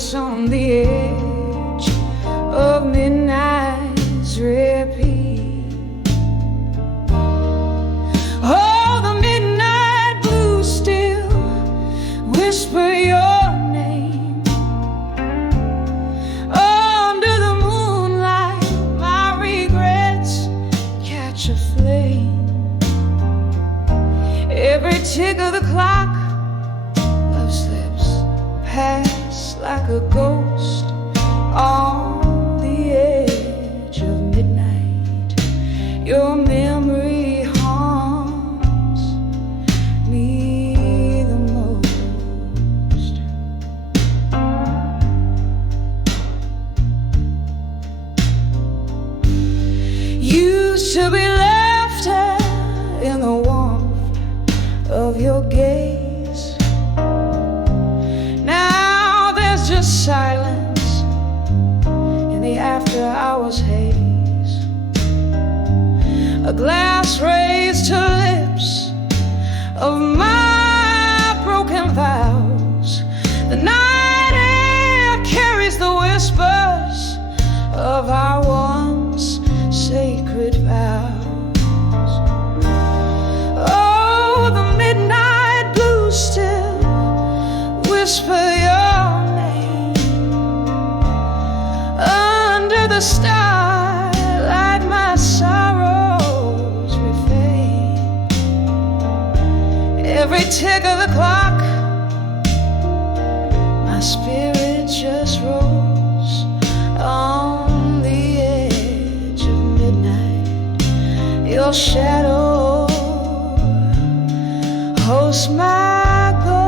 It's on the edge of midnight's repeat. Oh, the midnight blues still whisper your name. Under the moonlight, my regrets catch a flame. Every tick of the clock, love slips past like a ghost on the edge of midnight. Your memory haunts me the most. Used to be laughter in the warmth of your gaze. Now there's just silence in the after hours haze. A glass raised to lips of my broken vows. The night air carries the whispers of our once sacred vows. Oh, the midnight blues still whisper your name. Under the starlight, my sorrows refrain. Every tick of the clock, my spirit just rose on the edge of midnight. Your shadow hosts my goal.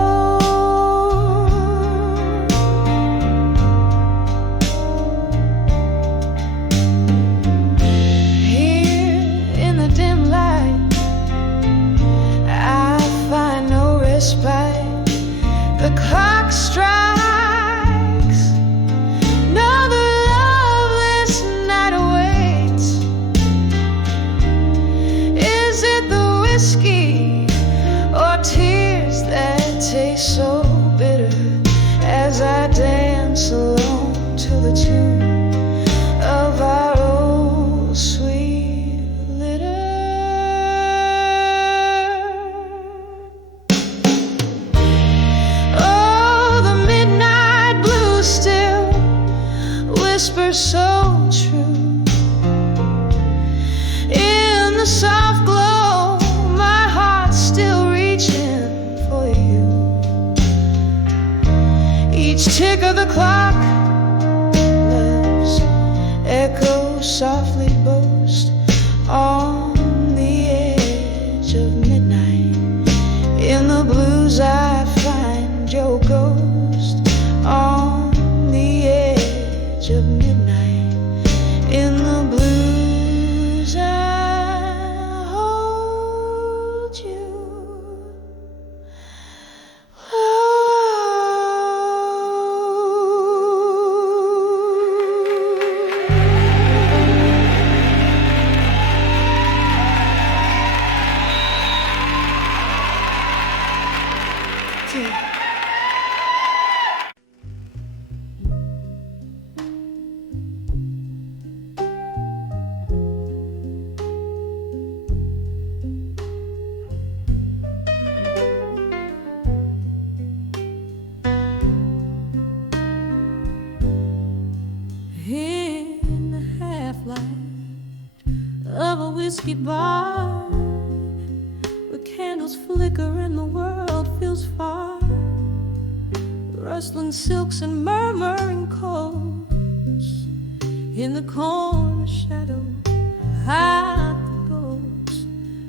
Here in the dim light, I find no respite. The clock strikes another loveless night awaits. Is it the whiskey or tears that taste so bitter as I dance alone to the tune of our old sweet litter? Oh, the midnight blues still whisper so true. In the soft glow, my heart's still reaching for you. Each tick of the clock, love's echo softly boast on the edge of midnight. In the blues I find your ghost on the edge of midnight. In the blues I hold you. In the half-light of a whiskey bar, where candles flicker and the world feels far, rustling silks and murmuring chords. In the corner shadow, hide the ghost.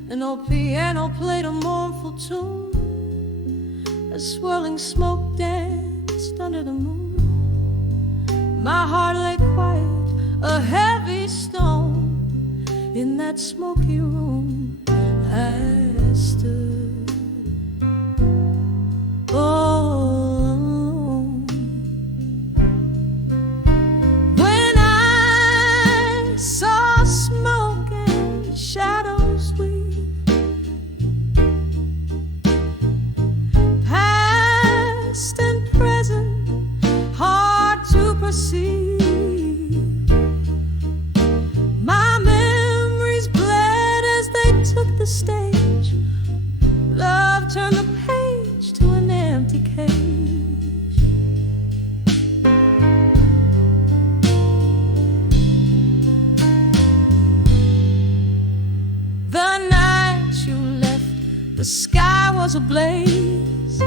An old piano played a mournful tune. A swirling smoke danced under the moon. My heart lay quiet, a heavy stone. In that smoky room I stood alone. When I saw smoke and shadows weave past and present, heart receive. My memories bled as they took the stage. Love turned the page to an empty cage. The night you left, the sky was ablaze.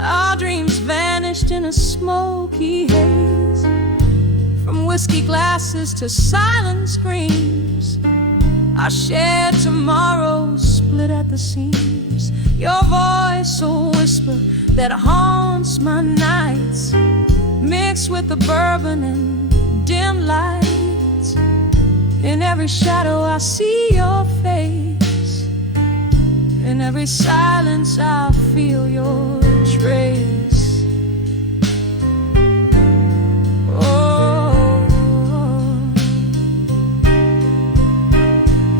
Our dreams vanished in a smoky haze. From whiskey glasses to silent screams, our shared tomorrows split at the seams. Your voice, a whisper that haunts my nights, mixed with the bourbon and dim lights. In every shadow I see your face. In every silence I feel your trace. Oh,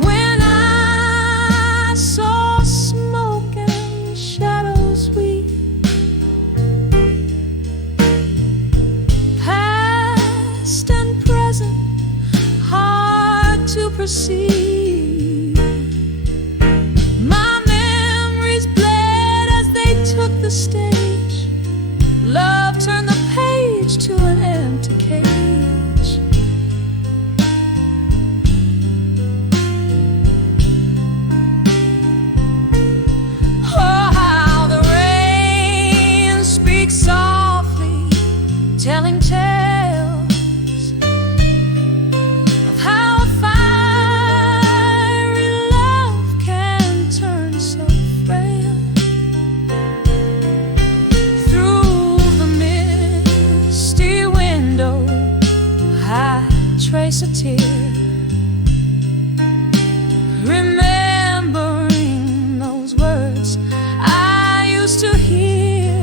when I saw smoke and shadows weep, past and present, hard to perceive. Stage. Love turned the page to an empty cage. Oh, how the rain speaks softly, telling tales of how a fiery love can turn so frail. Trace a tear, remembering those words I used to hear.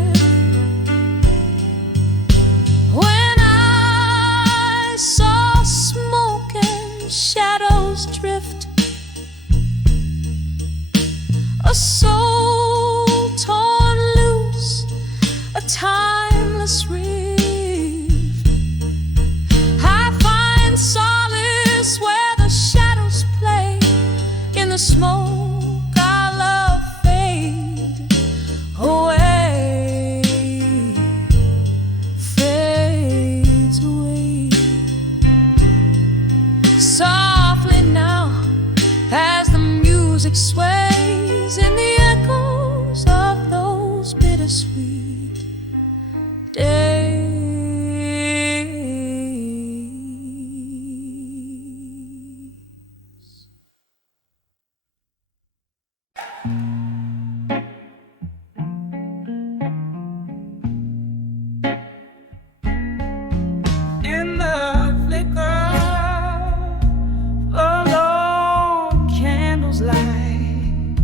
When I saw smoke and shadows drift, a soul torn loose, a timeless rift. Solace where the shadows play. In the smoke our love fade away, fades away. Softly now as the music sways in the echoes of those bittersweet days. In the flicker of long candles light,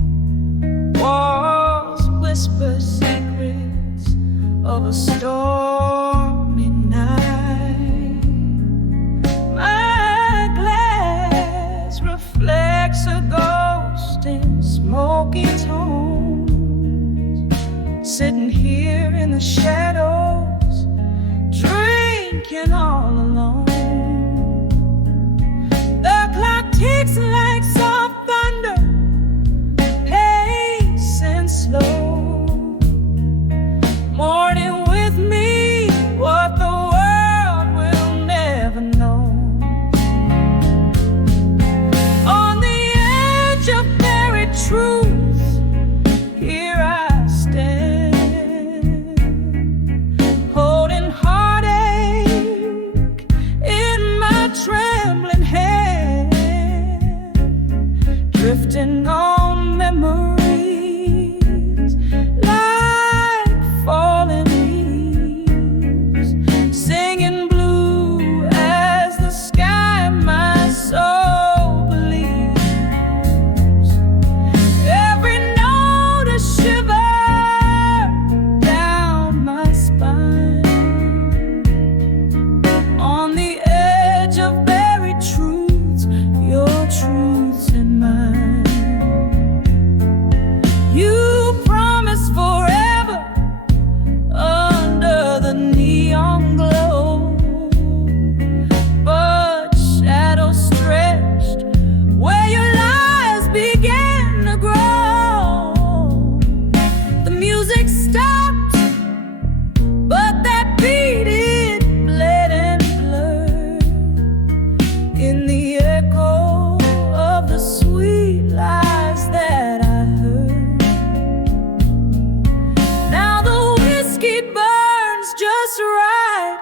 right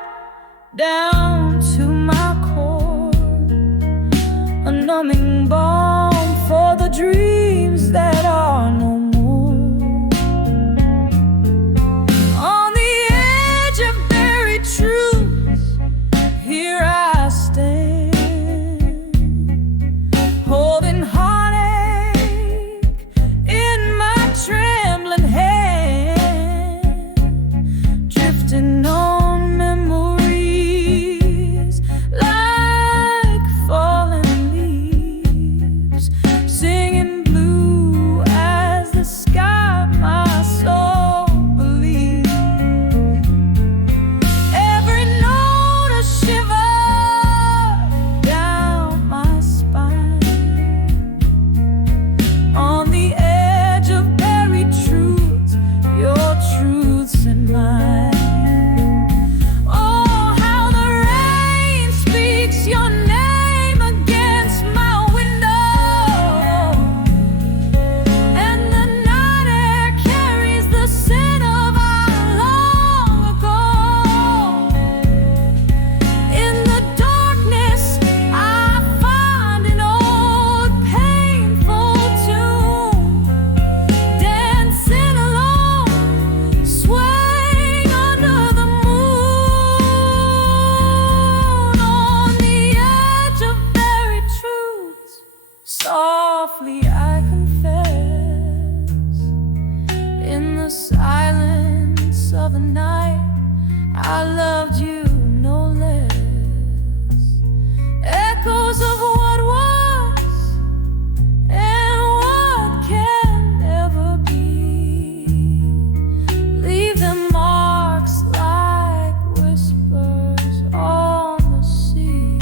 down to my core, a numbing balm for the dreams that are no more. On the edge of buried truths, here I stand, holding heartache in my trembling hand, drifting on memories like falling leaves, singing blue as the sky my soul believes. Every note a shiver down my spine, on the edge of buried truths, your truths and mine. Oh, how the rain speaks your name against my window, and the night air carries the scent of our long ago. In the darkness, I find an old painful tune, dancing alone, swaying under the moon, on the edge of buried truths. Softly I confess, in the silence of the night, I loved you no less. Echoes of what was and what can never be, leave them marks like whispers on the sea.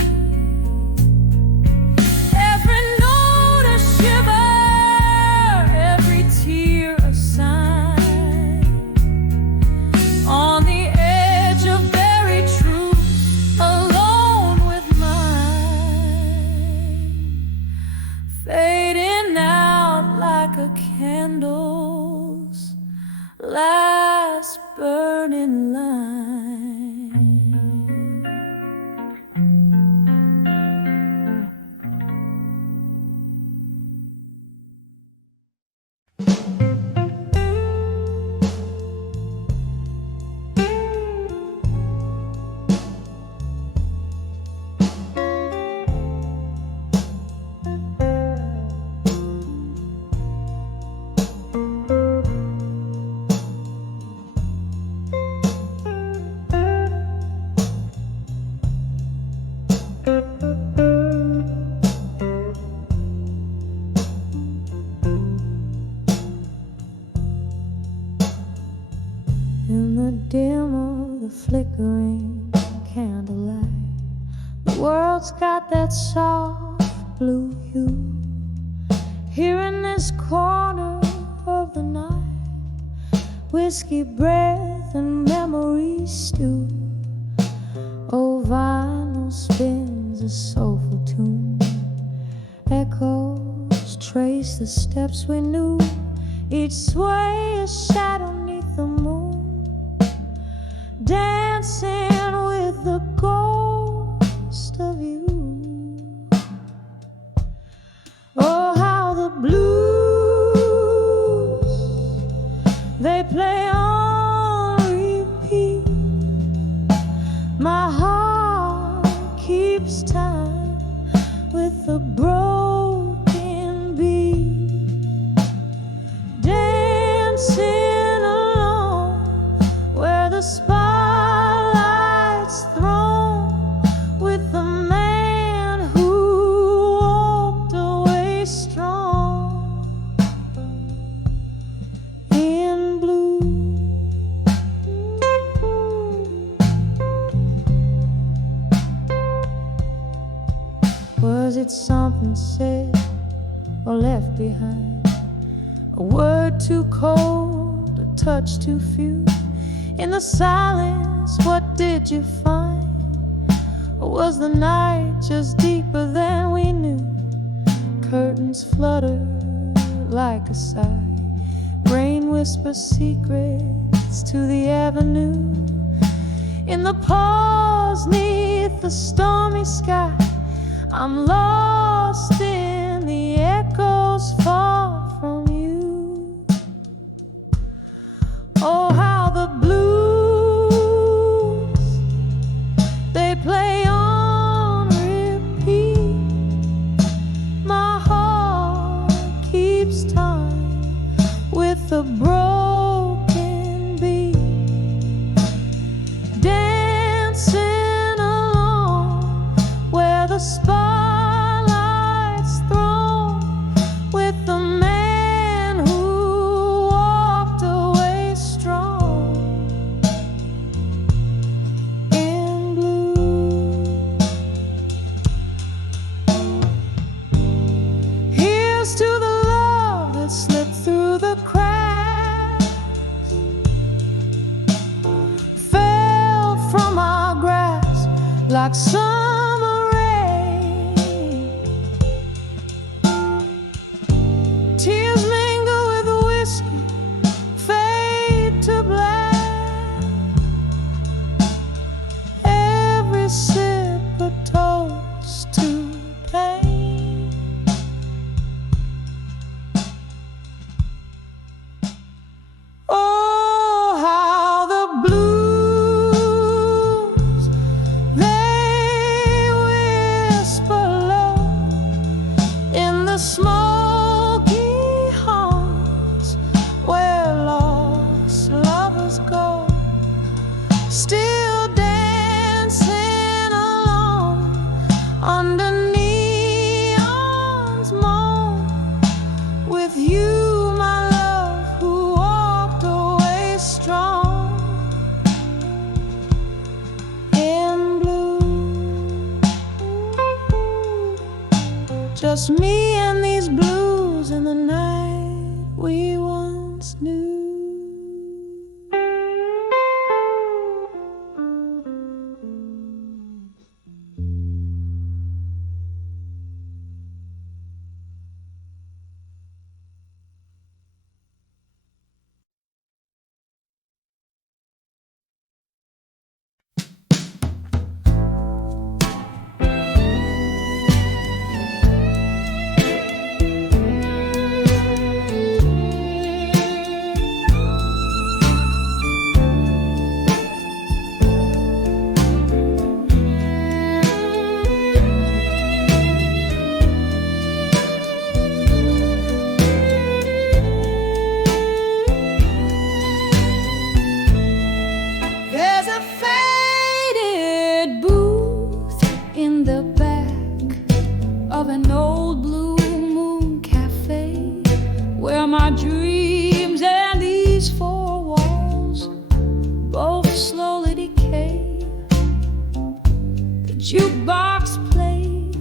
Every note a shiver, every tear a sign, on the edge of buried truth, alone with mine, fading out like a candle's last burning line. In the dim of the flickering candlelight, the world's got that soft blue hue. Here in this corner of the night, whiskey breath and memories stew. Oh, vinyl spins a soulful tune, echoes trace the steps we knew, each sway a shadow neath the moon, dancing with the ghost of you. Oh, how the blues, they play on repeat. My heart keeps time with the broken beat, dancing alone where the spotlight's thrown, with the man who walked away strong in blue. Was it something said or left behind? A word too cold, a touch too few? In the silence, what did you find? Or was the night just deeper than we knew? Curtains flutter like a sigh, rain whispers secrets to the avenue. In the pause neath the stormy sky, I'm lost in the echoes far from you. Oh, how the blues, they play on repeat. My heart keeps time with the broken beat, dancing along where the spotlight's thrown, with the man who walked away strong in blue. Here's to the love that slipped through the cracks, fell from our grasp like summer rain. Tears mingle with the whiskey, fade to black. Every sip a toast to pain. Oh, how the blues, they whisper low in the smoky haunts where lost lovers go, still dancing alone under neon's moan, with you, my love, who walked away strong in blue. Just me and these blues in the night we once knew. There's a faded booth in the back of an old blue moon cafe, where my dreams and these four walls both slowly decay. The jukebox plays,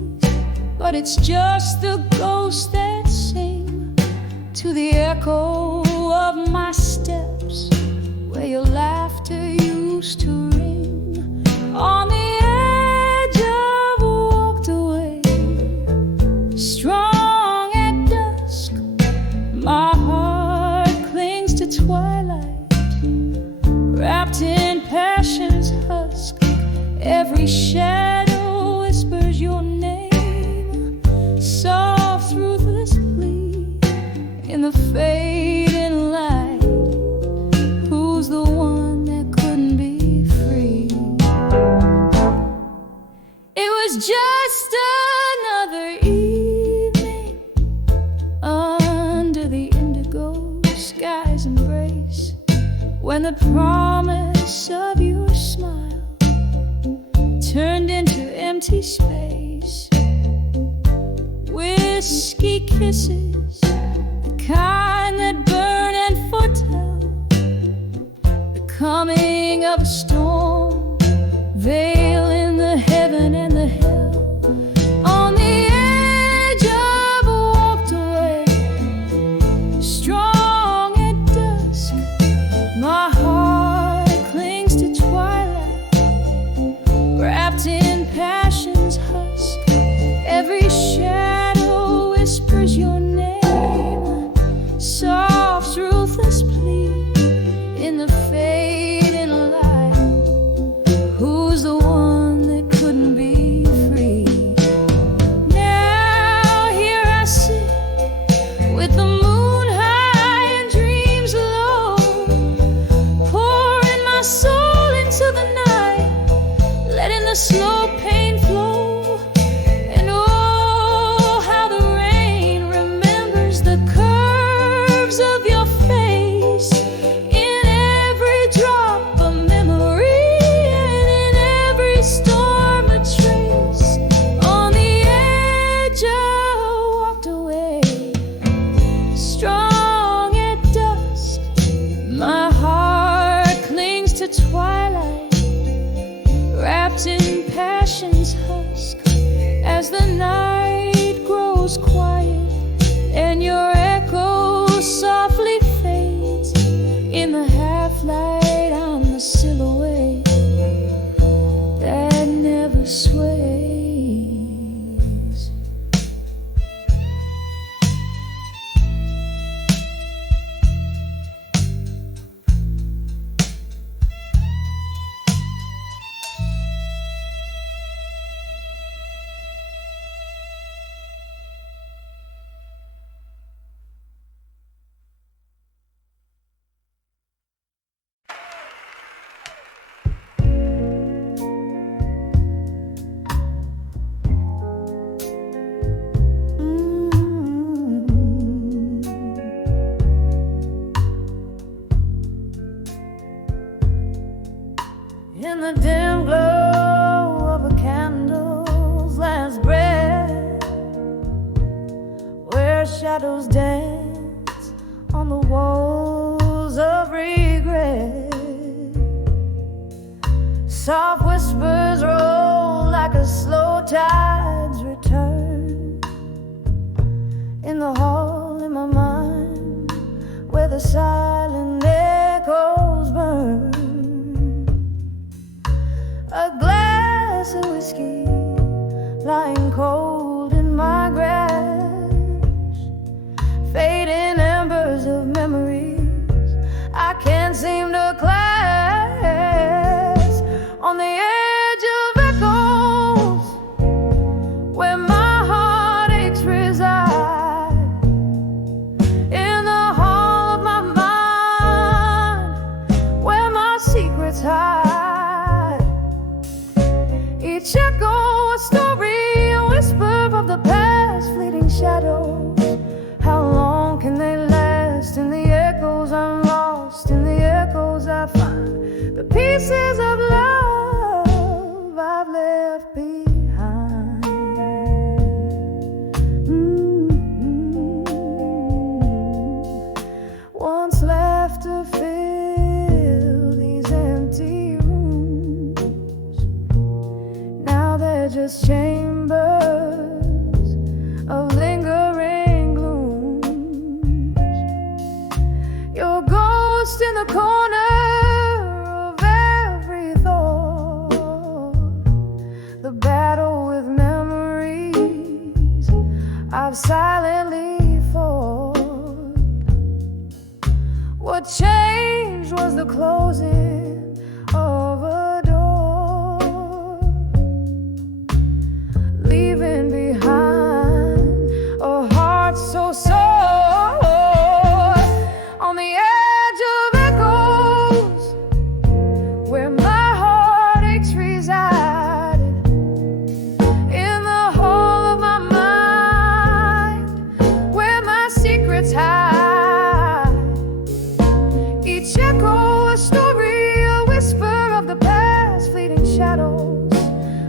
but it's just the ghosts that sing to the echo of my steps, where your laughter used to ring. On the edge of walked away, strong at dusk. My heart clings to twilight, wrapped in passion's husk. Every shadow whispers your name, soft ruthless plea in the fading light. Who's the one that couldn't be free? It was just another evening under the indigo sky's embrace, when the promise of your smile turned into empty space. Whiskey kisses, the kind that burn and foretell the coming of a storm, veil in the heaven and the hell. On the edge of walked away, strong at dusk. My heart clings to twilight, wrapped in passion's husk. Every shadow whispers your name, soft ruthless plea in the fading light. slow pain flow. And oh, how the rain remembers the curves of your face in every drop of memory and in every storm a trace. On the edge I walked away, strong at dusk. My heart clings to twilight, wrapped in passion's husk. As the night grows quiet and your echo softly fades, in the half-light I'm the silhouette that never sways. In the dim glow of a candle's last breath, where shadows dance on the walls of regret, soft whispers roll like a slow tide's return. In the hall in my mind, where the silent echoes burn, a glass of whiskey lying cold in my grasp, fading embers of memories I can't seem to clasp. On the edge of echoes, where my heartaches reside, in the hall of my mind, where my secrets hide. Each echo a story, a whisper of the past, fleeting shadows. How long can they last? In the echoes I'm lost, in the echoes I find the pieces of love I've left behind. Once left to fill these empty rooms, now they're just chambers of lingering glooms. Your ghost in the corner of every thought, the battle with memories I've silently fought. What changed was the closing of a door, leaving behind a heart so sore. On the edge of echoes, where my heartaches reside, in the hall of my mind, where my secrets hide. Each echo a story, a whisper of the past, fleeting shadows.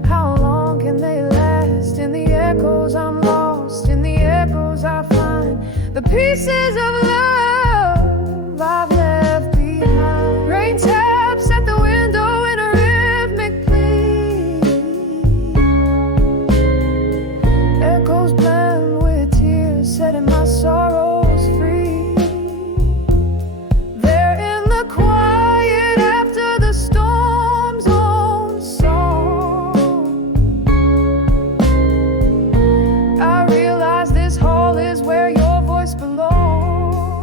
How long can they last? In the echoes I'm lost, in the echoes I find the pieces of love I've left behind. Rain taps at the window in a rhythmic plea, echoes blend with tears, setting my sorrows free. They're in the quiet after the storm's own song. I realize this hall is where your voice belongs.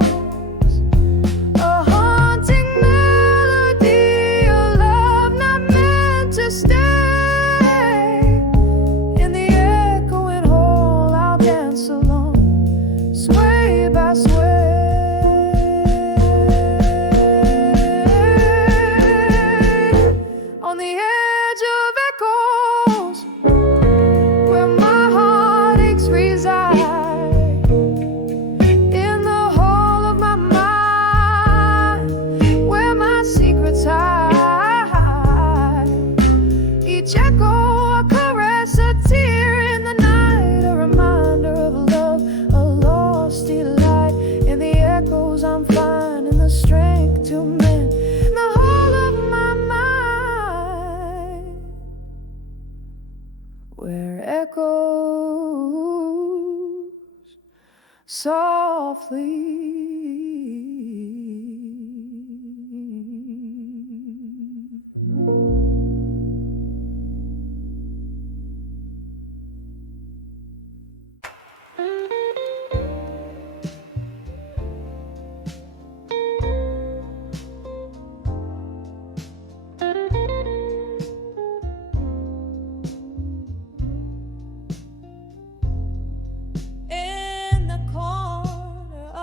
echoes softly.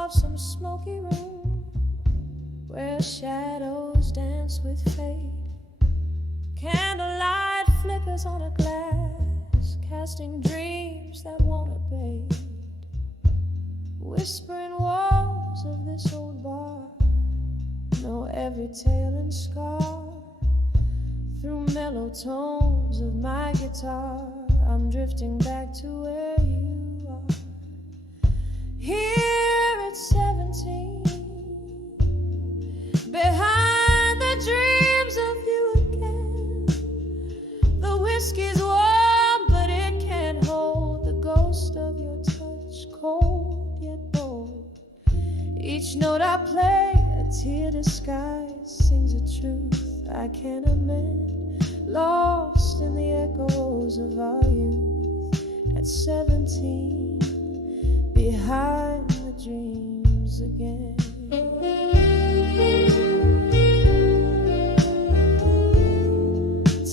Some smoky room where shadows dance with fate. Candlelight flickers on a glass, casting dreams that won't abate. Whispering walls of this old bar know every tale and scar. Through mellow tones of my guitar, I'm drifting back to where you are. Here at 17, behind the dreams of you again. The whiskey's warm, but it can't hold the ghost of your touch, cold yet bold. Each note I play, a tear disguised, sings a truth I can't amend. Lost in the echoes of our youth at 17. Behind the dreams again.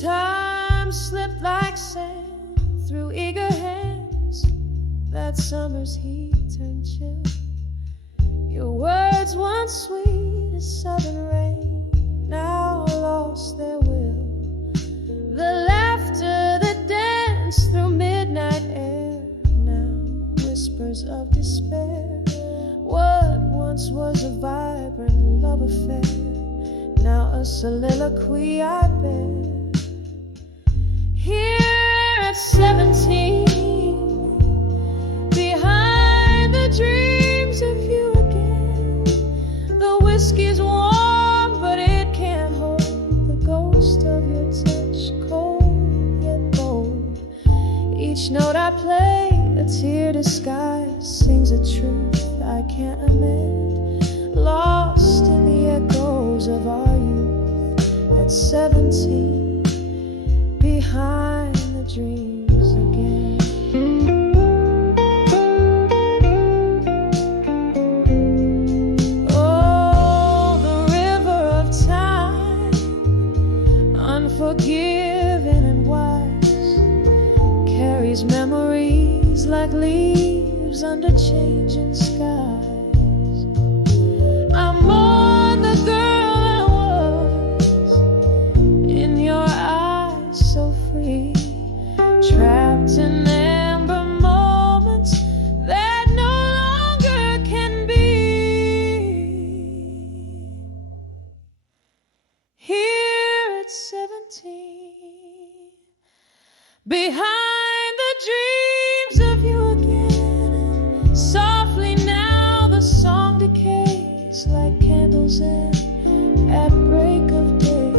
Time slipped like sand through eager hands. That summer's heat turned chill. Your words once sweet as southern rain, now lost their will. The laughter that danced through midnight air, whispers of despair. What once was a vibrant love affair, now a soliloquy I bear. Here at 17, behind the dreams of you again. The whiskey's warm, but it can't hold the ghost of your touch, cold yet bold. Each note I play, a tear disguised, sings a truth I can't amend. Lost in the echoes of our youth at 17, behind the dreams again. Oh, the river of time, unforgiving and wise, carries memories like leaves under changing skies. I'm more the girl I was, in your eyes so free, trapped in amber moments that no longer can be. Here at 17, behind the dreams of you again. Softly now the song decays like candles at break of day.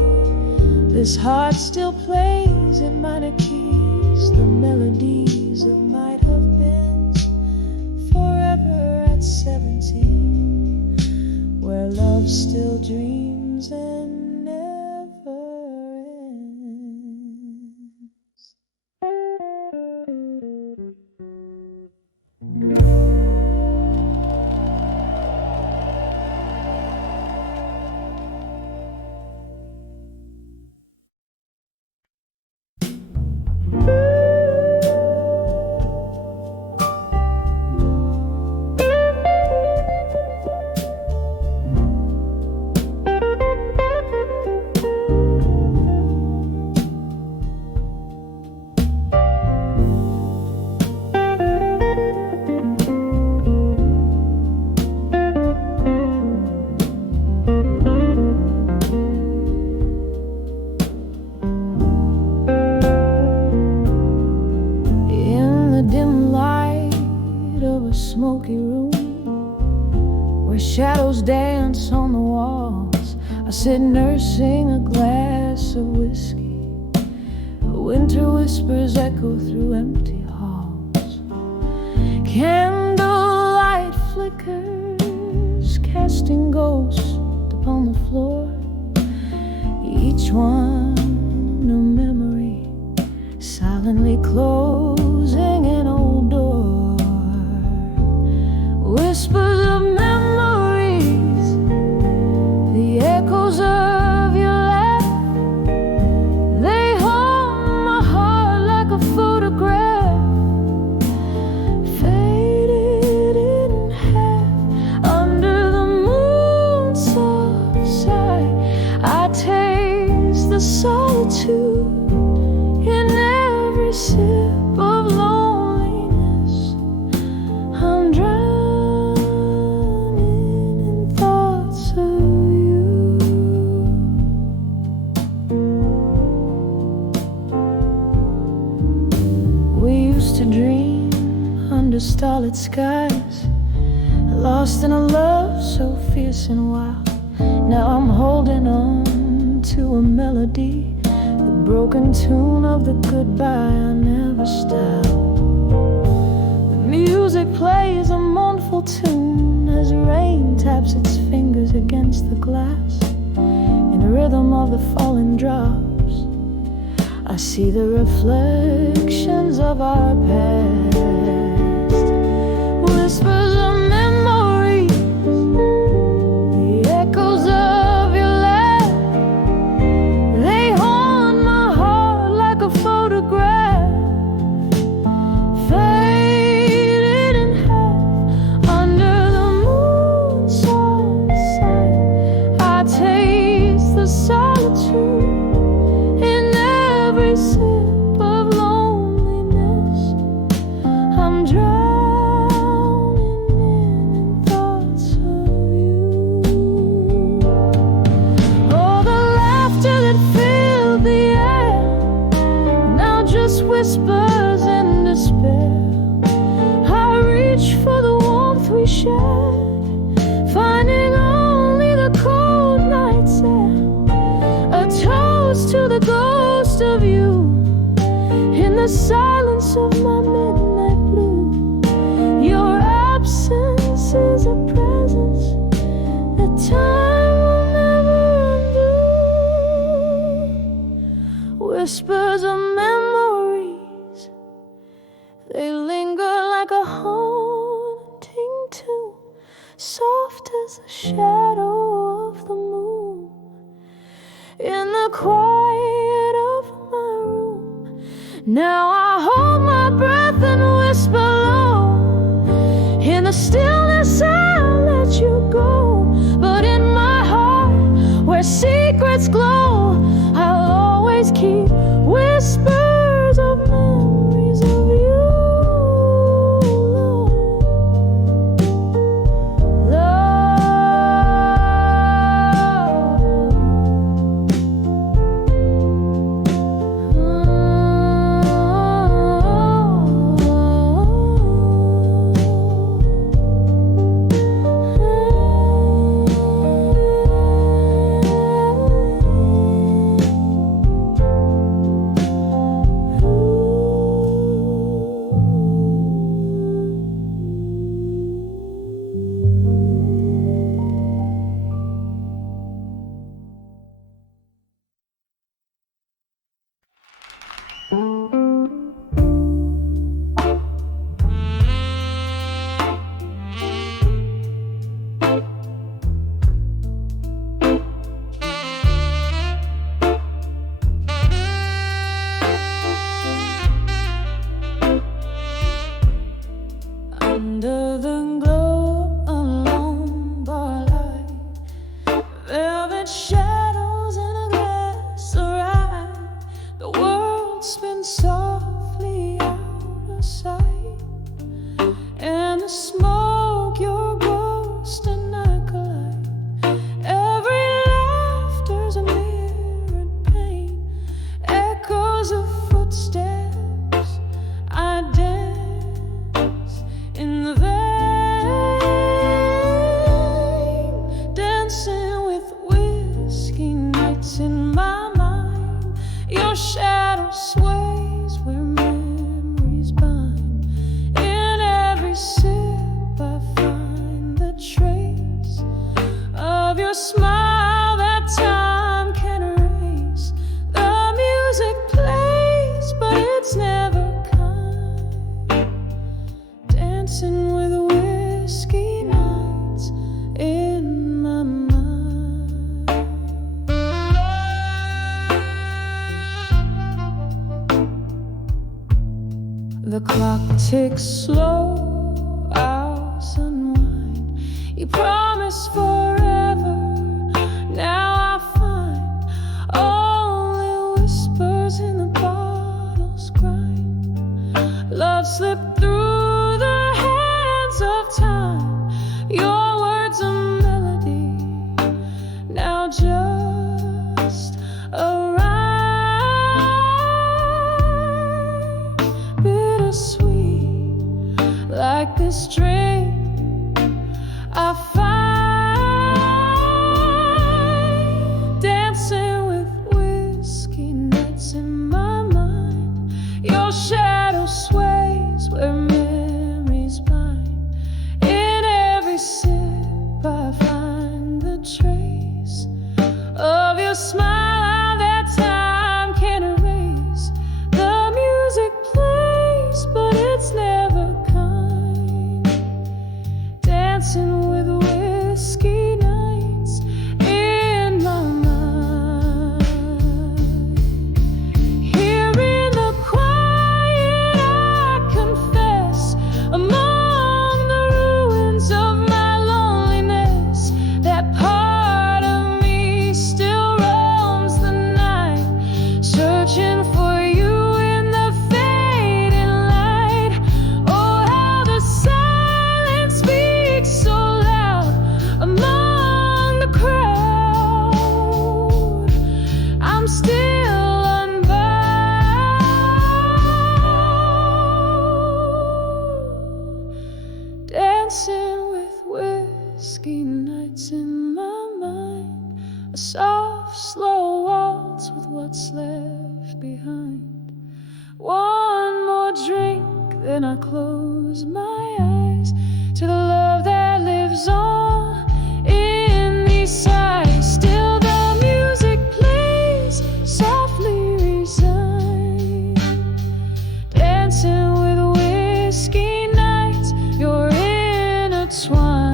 This heart still plays in minor keys the melodies of might have been. Forever at 17, where love still dreams and never ends. Smoky room where shadows dance on the walls, I sit nursing a glass of whiskey. Winter whispers echo through empty Candlelight flickers, casting ghosts upon the floor, each one a memory, silently closing an old door. Whispers of memories, the echoes of your laugh, they haunt my heart like a photograph, faded in half under the moon's soft sigh. I taste the solitude in every sip of loneliness. I'm drowning in thoughts of you. We used to dream under starlit skies, lost in a love so fierce and wild. Now I'm holding on to a melody, the broken tune of the goodbye I never styled. The music plays a mournful tune as rain taps its fingers against the glass. In the rhythm of the falling drops, I see the reflections of our past. Whispers of memories, the echoes of your laugh, they haunt my heart like a photograph, faded in half under the moon's soft side. I taste the solitude in every sip of loneliness. I'm drowning in thoughts of you. Oh, the laughter that filled the air now just whispers in despair. I reach for the warmth we shared, finding only the cold night's air. A toast to the ghost of you in the silence of my midnight blue. Your absence is a presence that time will never undo. Whispers of memories, they linger like a haunting tune, soft as the shadow of the moon. In the quiet of my room, now I hold my breath and whisper low. In the stillness I'll let you go, but in my heart where secrets glow, I'll always keep whispers of memories of you. Under the glow along bar light, velvet shadows in a glass of rye, the world spins softly out of sight, and the smoke your ghost and I collide. Every laughter's a mirrored pain, echoes of footsteps I dance in the vein, dancing with whiskey nights in my mind. Your shadow sways where The clock ticks slow, hours unwind. You promised forever, now I find only whispers in the bottle's grind. Love slipped through the hands of time. Your words a melody, now just a rhyme. Bittersweet, like this dream I find, dancing with whiskey nights in my mind. Your shadow sways where memories bind. In every sip I find the trace of your smile that time can't erase. The music plays, but it's never kind. Dancing with whiskey nights in my mind. Here in the quiet I confess, among the ruins of my loneliness, that part of me still roams the night, searching for you in the fading light. Oh, how the silence speaks so loud among the crowd. I'm still unbound, dancing with whiskey nights in my mind. A soft, slow waltz with what's left behind. One more drink, then I close my eyes to the love that lives on in these sighs. Still the music plays, softly resigned. Dancing with whiskey nights, you're intertwined.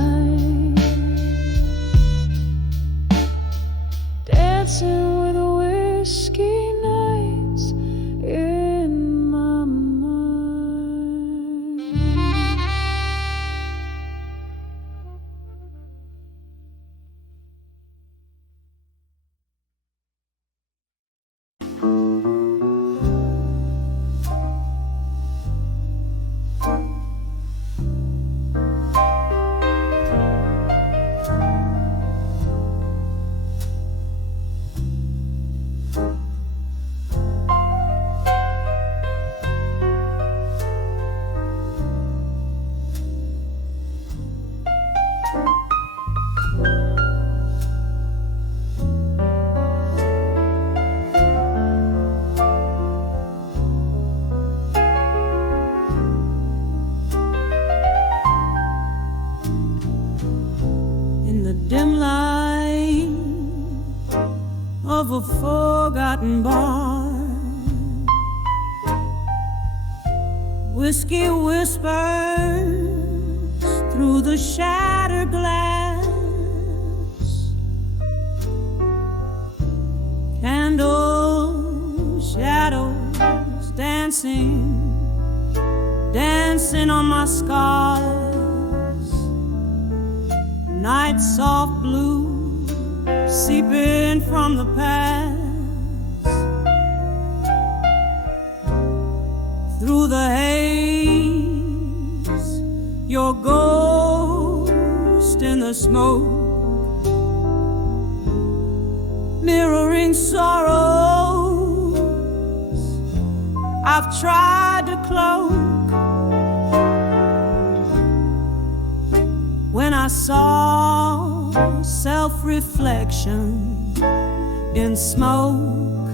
Dancing with whiskey nights in my mind. In the dim light of a forgotten bar, whiskey whispers through the shattered glass. Candle shadows dancing on my scars. Night soft blue seeping from the past. Through the haze, your ghost in the smoke, mirroring sorrows I've tried to cloak. When I saw self-reflection in smoke,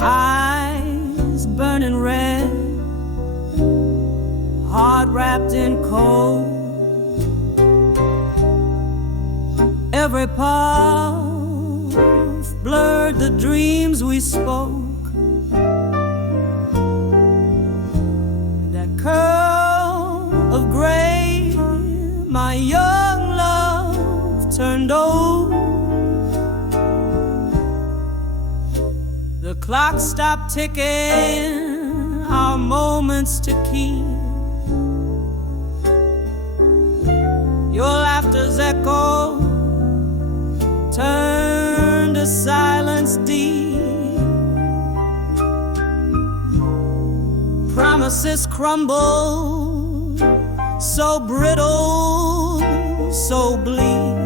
eyes burning red, heart wrapped in cold. Every puff blurred the dreams we spoke. That curl of gray, my young love turned old. The clock stopped ticking our moments to keep. Your laughter's echo turn to silence deep. Promises crumble, so brittle, so bleak.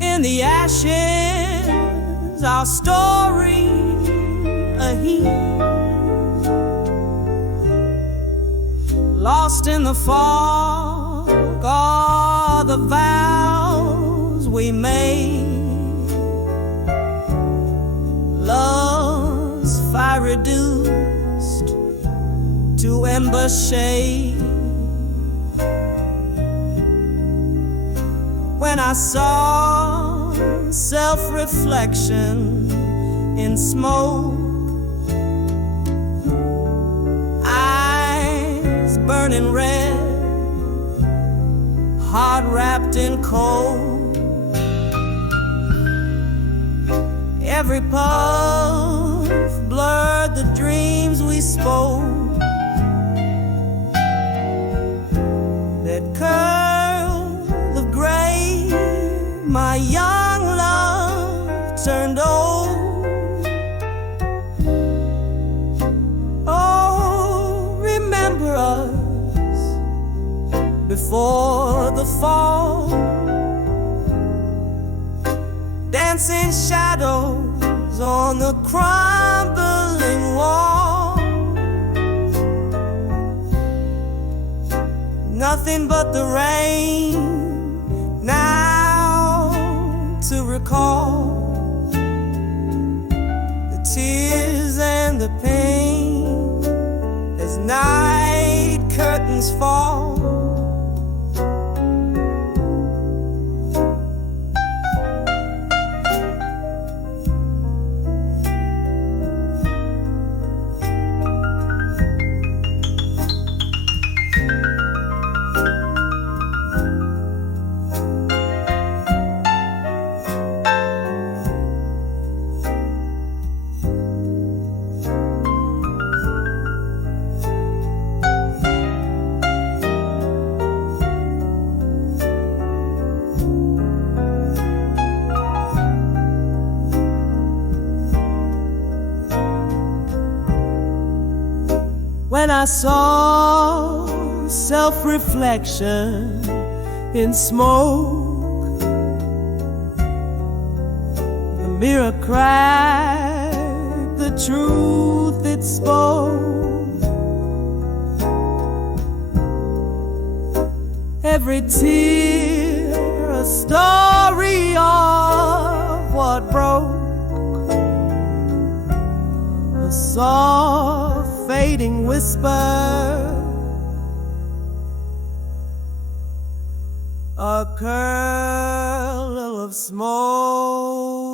In the ashes, our story a heap. Lost in the fog are the vows we made. Love's fire reduced to ember shade. When I saw self-reflection in smoke, eyes burning red, heart wrapped in cold. Every puff blurred the dreams we spoke. That curl of gray, my young love turned old. Oh, remember us before the fall. Dancing shadows on the crumbling wall. Nothing but the rain now to recall the tears and the pain as night curtains fall. When I saw self-reflection in smoke, the mirror cracked the truth it spoke. Every tear a story of what broke. A soft fading whisper, a curl of smoke.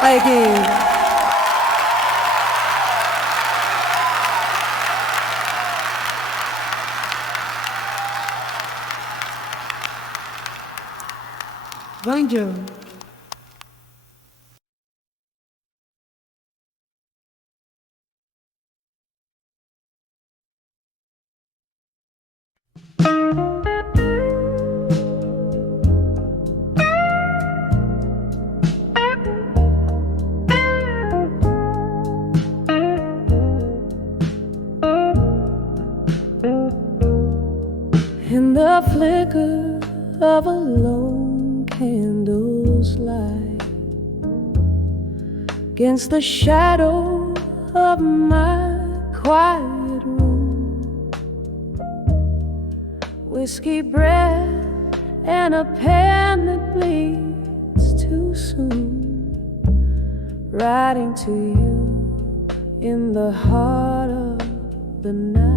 Thank you. Bonjour. In the flicker of a lone candle's light, against the shadow of my quiet room, whiskey breath and a pen that bleeds too soon, writing to you in the heart of the night.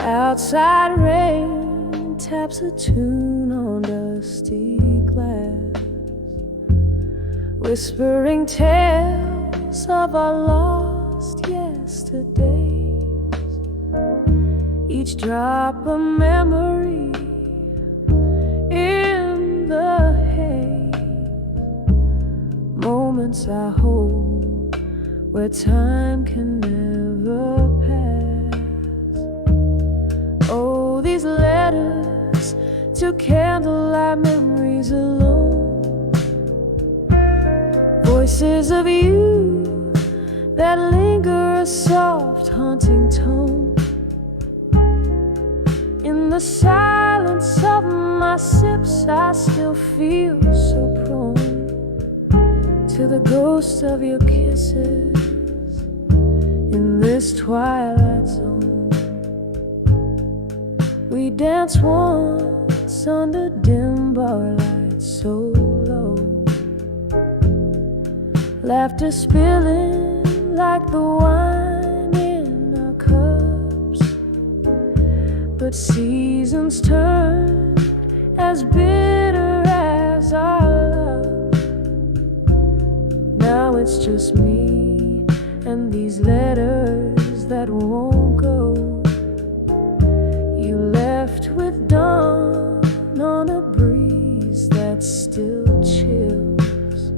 Outside rain taps a tune on dusty glass, whispering tales of our lost yesterdays. each drop a memory in the haze, moments I hold where time can never pass. Oh, these letters to candlelight memories alone, voices of you that linger, a soft haunting tone. In the silence of my sips, I still feel so prone to the ghost of your kisses in this twilight zone. We danced once under dim bar lights so low, laughter spilling like the wine in our cups, but seasons turned as bitter as our love. Now it's just me and these letters that won't go. You left with dawn on a breeze that still chills,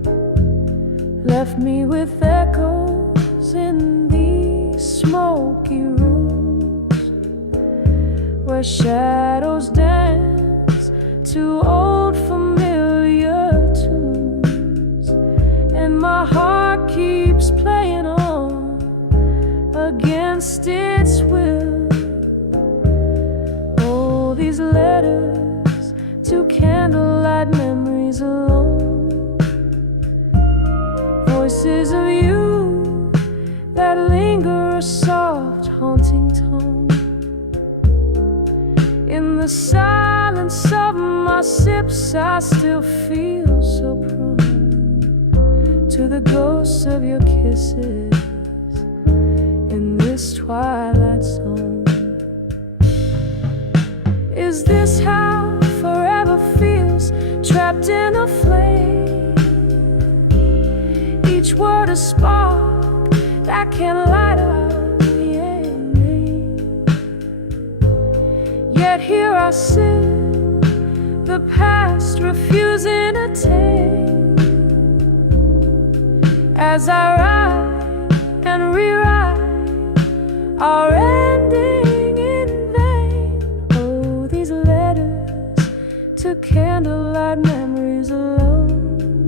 left me with echoes in these smoky rooms where shadows dance to old familiar tunes, and my heart keeps playing on against its will. Oh, these letters to candlelight memories alone, voices of you that linger, a soft haunting tone. In the silence of my sips, I still feel so prone to the ghosts of your kisses in this twilight zone. Is this how forever feels, trapped in a flame? Each word a spark that can light up the ending. Yet here I sit, the past refusing to take, as I write and rewrite our ending in vain. Oh, these letters to candlelight memories alone,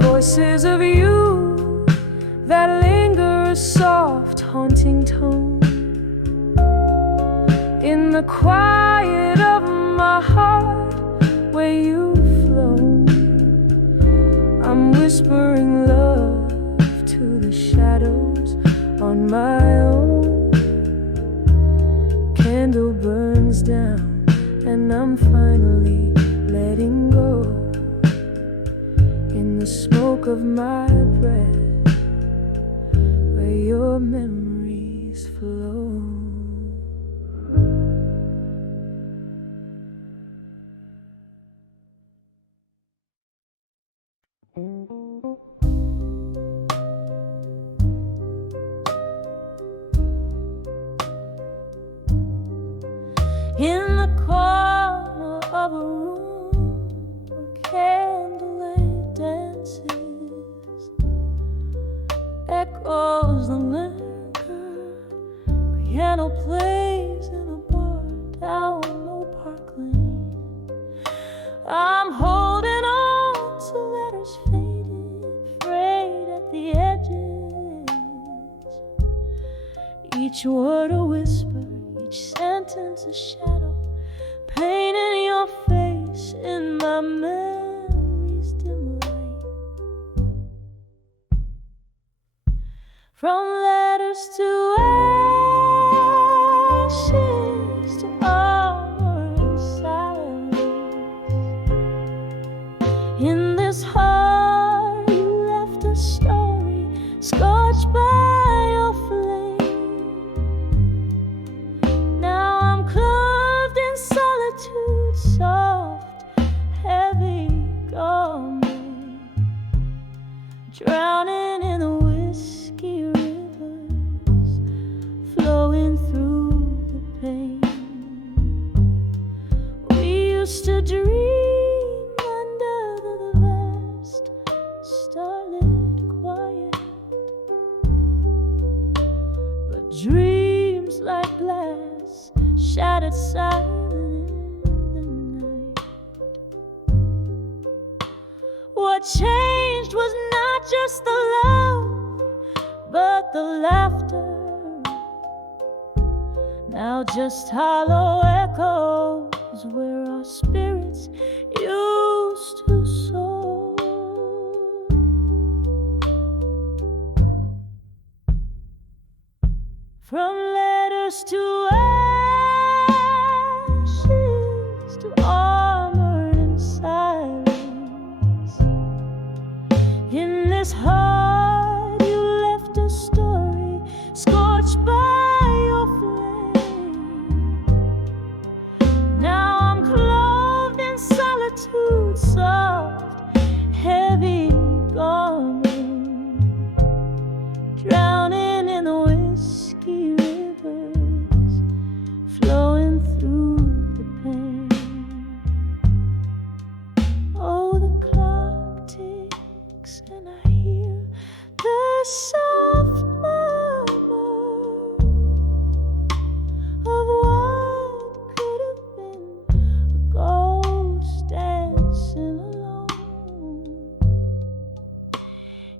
voices of you that linger, a soft haunting tone. In the quiet of my heart where you've flown, I'm whispering love to the shadows on my own. Candle burns down and I'm finally letting go in the smoke of my breath where your memories flow. In the corner of a room where candlelight dances, echoes the linger, piano plays in a bar down Old Park Lane. I'm holding on to letters faded, frayed at the edges, each word a whisper, each sentence a shadow, painting your face in my memory's dim light. From letters to ashes to armor and silence, in this heart you left a story scorched by your flame. Soft, heavy garment, drowning in the whiskey rivers Dreams like glass shattered silent in the night. What changed was not just the love, but the laughter. Now just hollow echoes where our spirits used to soar. From letters to ashes, to armor and silence. In this heart you left a story scorched by your flame. Now I'm clothed in solitude, soft, heavy garment, drowning in the whiskey rivers, flowing through the pain. Oh, the clock ticks and I hear the soft murmur of what could have been a ghost dancing alone.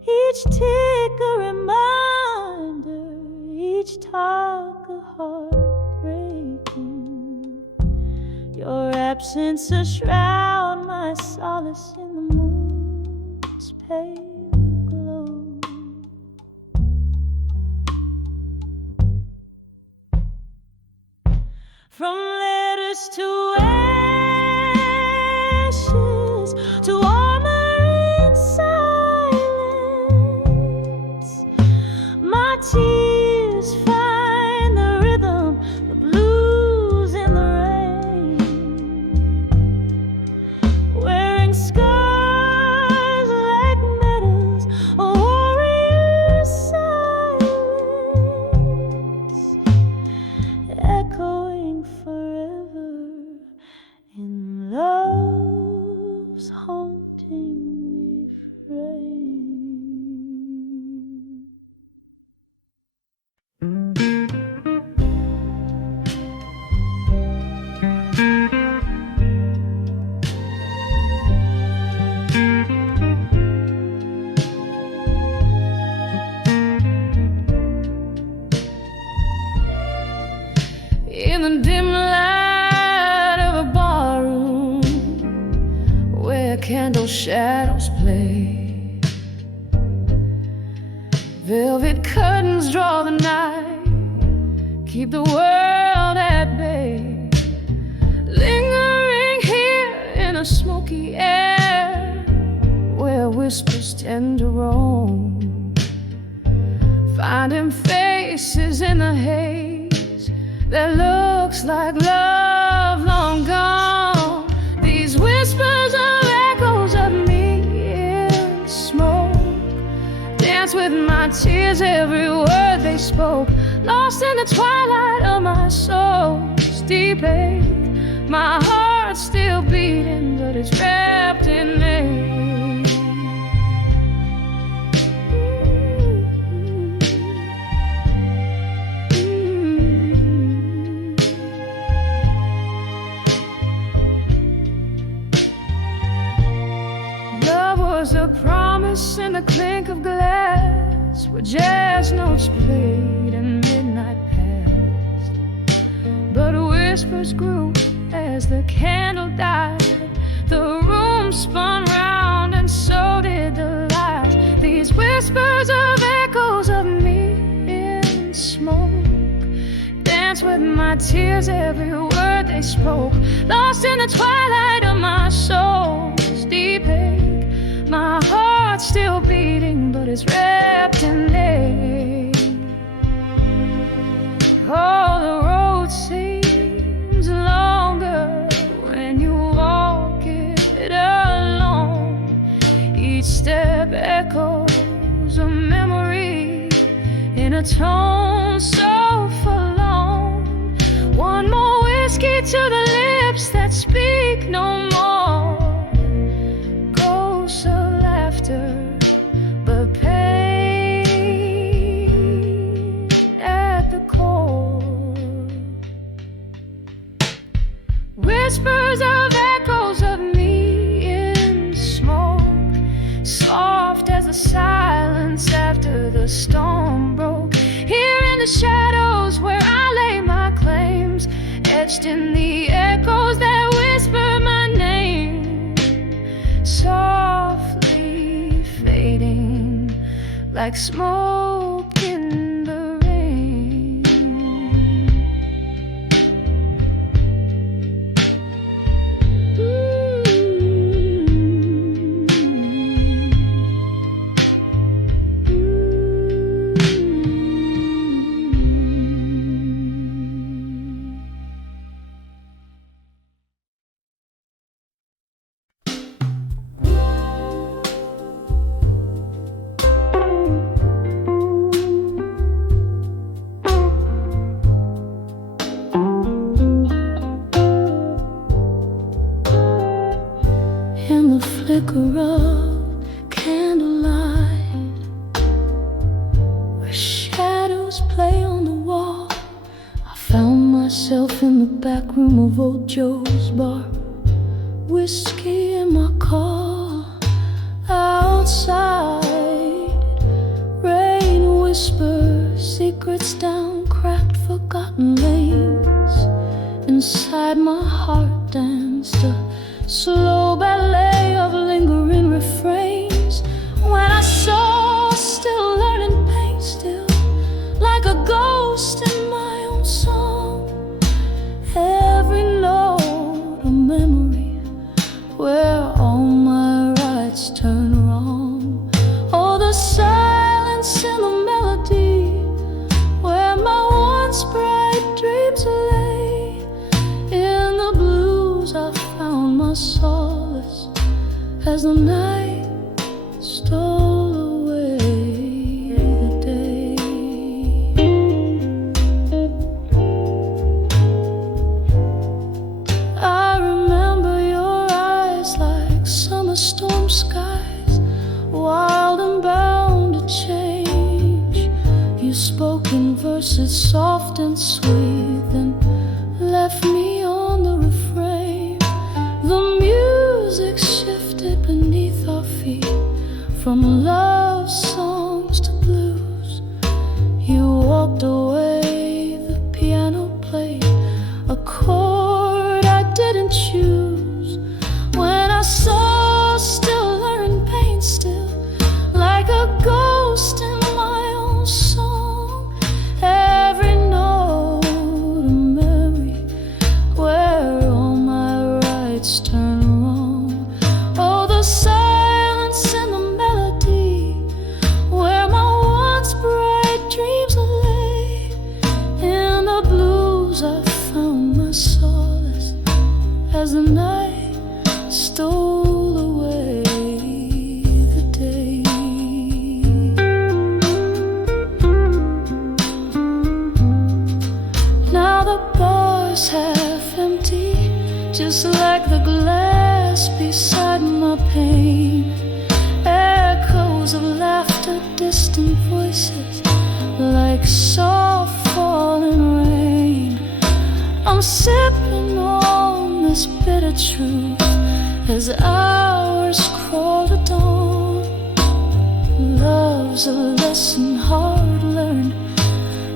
Each tick a reminder, each talk a heartbreaking. Your absence a shroud, my solace in the moon's pale glow. From letters to ashes, to armor in silence, my tears find the rhythm, the blues in the rain. Wearing scars like medals, a warrior's silence, echoing forever in love's haunting refrain. In the dim light of a barroom where candle shadows play, velvet curtains draw the night, keep the world at bay. Lingering here in a smoky air where whispers tend to roam, finding faces in the haze that looks like love long gone. These whispers are echoes of me in smoke, dance with my tears, every word they spoke, lost in the twilight of my soul's deep ache. My heart's still beating, but it's wrapped in ache. Was a promise in the clink of glass, where jazz notes played and midnight passed. But whispers grew as the candle died. The room spun round and so did the light. These whispers of echoes of me in smoke, dance with my tears, every word they spoke, lost in the twilight of my soul's deep ache. My heart's still beating, but it's wrapped in ache. Oh, the road seems longer when you walk it alone. Each step echoes a memory in a tone so forlorn. One more whiskey to the lips that speak no more. Ghosts of laughter, but pain at the the shadows where I lay my claims, etched in the echoes that whisper my name, softly fading like smoke in the rain. In the flicker of candlelight, where shadows play on the wall, I found myself in the back room of old Joe's bar, whiskey in my car. Outside, rain whispers secrets down cracked, forgotten lanes. Inside my heart danced a slow ballet of lingering refrains. When I saw, still learning pain, still like a ghost in my own song. Every note a memory where all my rights turn wrong. Oh, the silence in the melody where my once bright dreams lay. In the blues I found my solace as the night stole away the day. I remember your eyes like summer storm skies, wild and bound to change. You spoke in verses soft and sweet, then left me on the refrain. The music shifted beneath our feet, from love songs to blues. You walked away, the piano played a chord I didn't choose. When I saw, still learning pain, still like a ghost in my own song. Every note a memory where all my rights turn wrong. Oh, the silence in the melody where my once bright dreams lay. In the blues I found my solace as the night stole away the day. Now the bar's half empty, just like the glass beside my pain. Echoes of laughter, distant voices, like soft falling rain. I'm sipping on this bitter truth as hours crawl to dawn. Love's a lesson hard learned,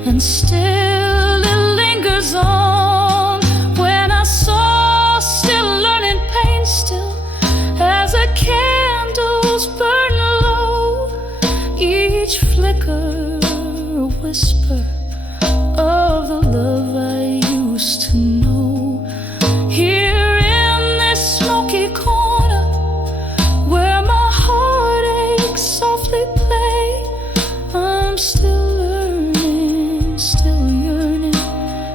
and still it lingers on. When I saw, still learning pain, still as the candles burn low, each flicker a whisper of the love I used to know. Here in this smoky corner where my heartaches softly play, I'm still learning, still yearning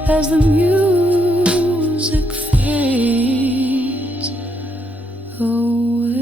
as the music fades away.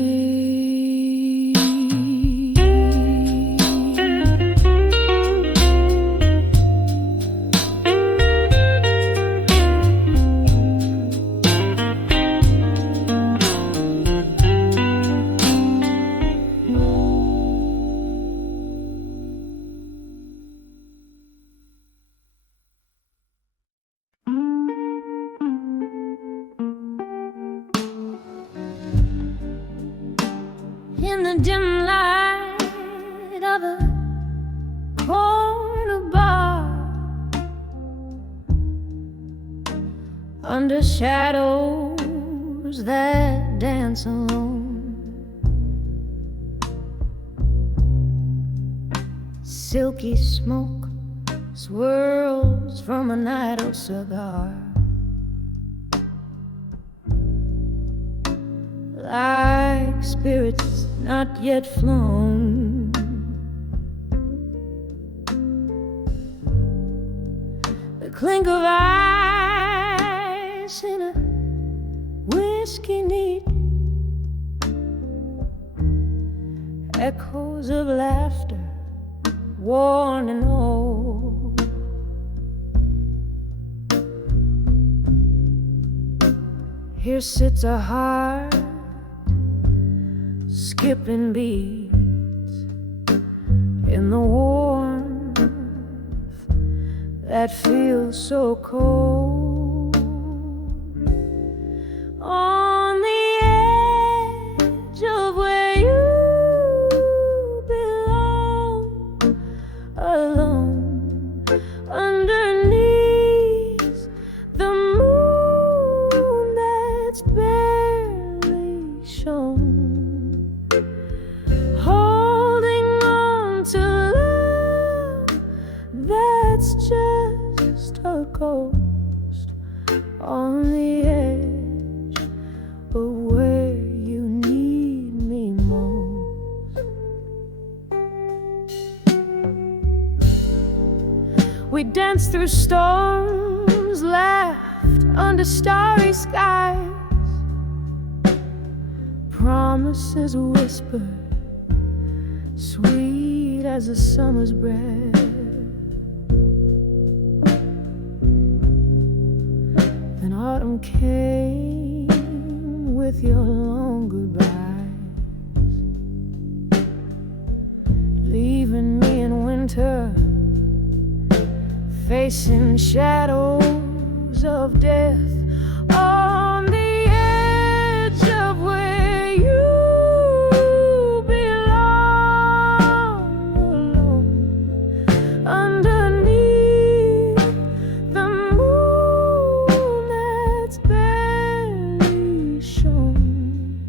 In the dim light of a corner bar, under shadows that dance alone. Silky smoke swirls from an idle cigar, like spirits not yet flown. The clink of ice in a whiskey neat, echoes of laughter worn and old. Here sits a heart skipping beats in the warmth that feels so cold. On the edge of where you belong, alone underneath the moon that's barely shone, holding on to love that's just a ghost on the edge of where you need me most. We danced through storms, laughed under starry skies, promises whispered, sweet as a summer's breath. Then autumn came with your long goodbyes, leaving me in winter, facing shadows of death. On the edge of where you belong, alone underneath the moon that's barely shone,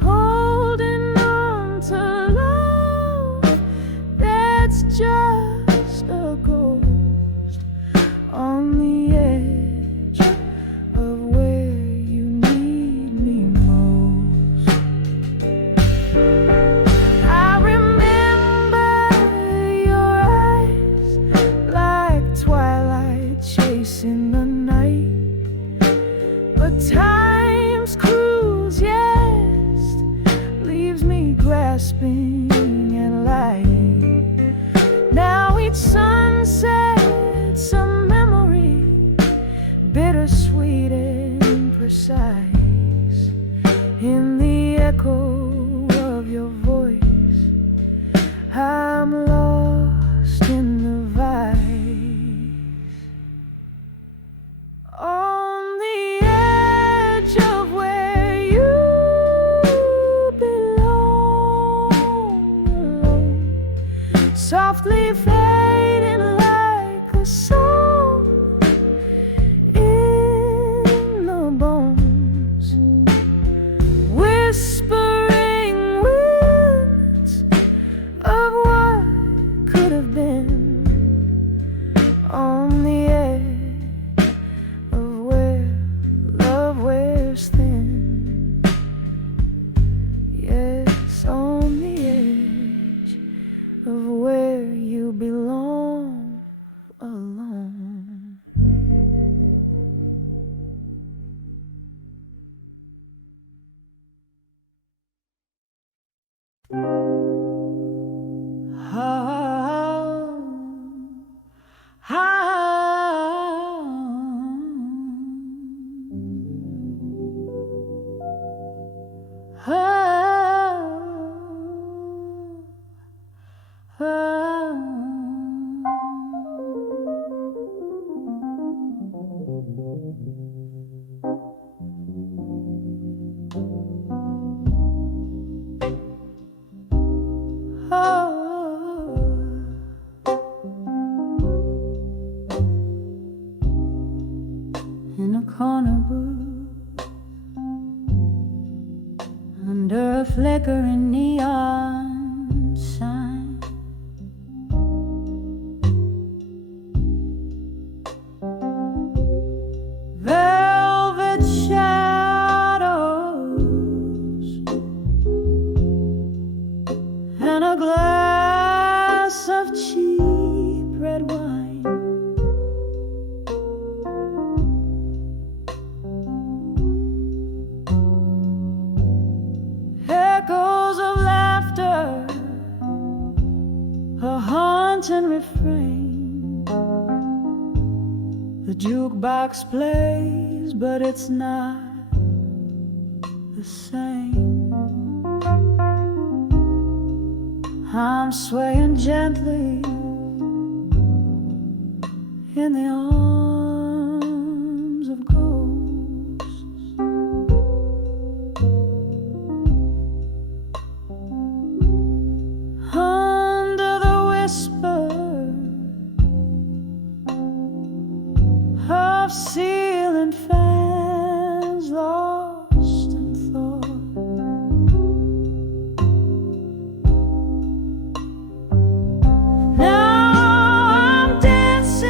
holding on to love that's just a ghost on the edge flickering neon sign. Velvet shadows and a glass of cheap red wine. Echoes of laughter, a haunting refrain. The jukebox plays, but it's not the same. I'm swaying gently in the arms of ghosts. Under the whisper of ceiling fans, lost in thought. Now I'm dancing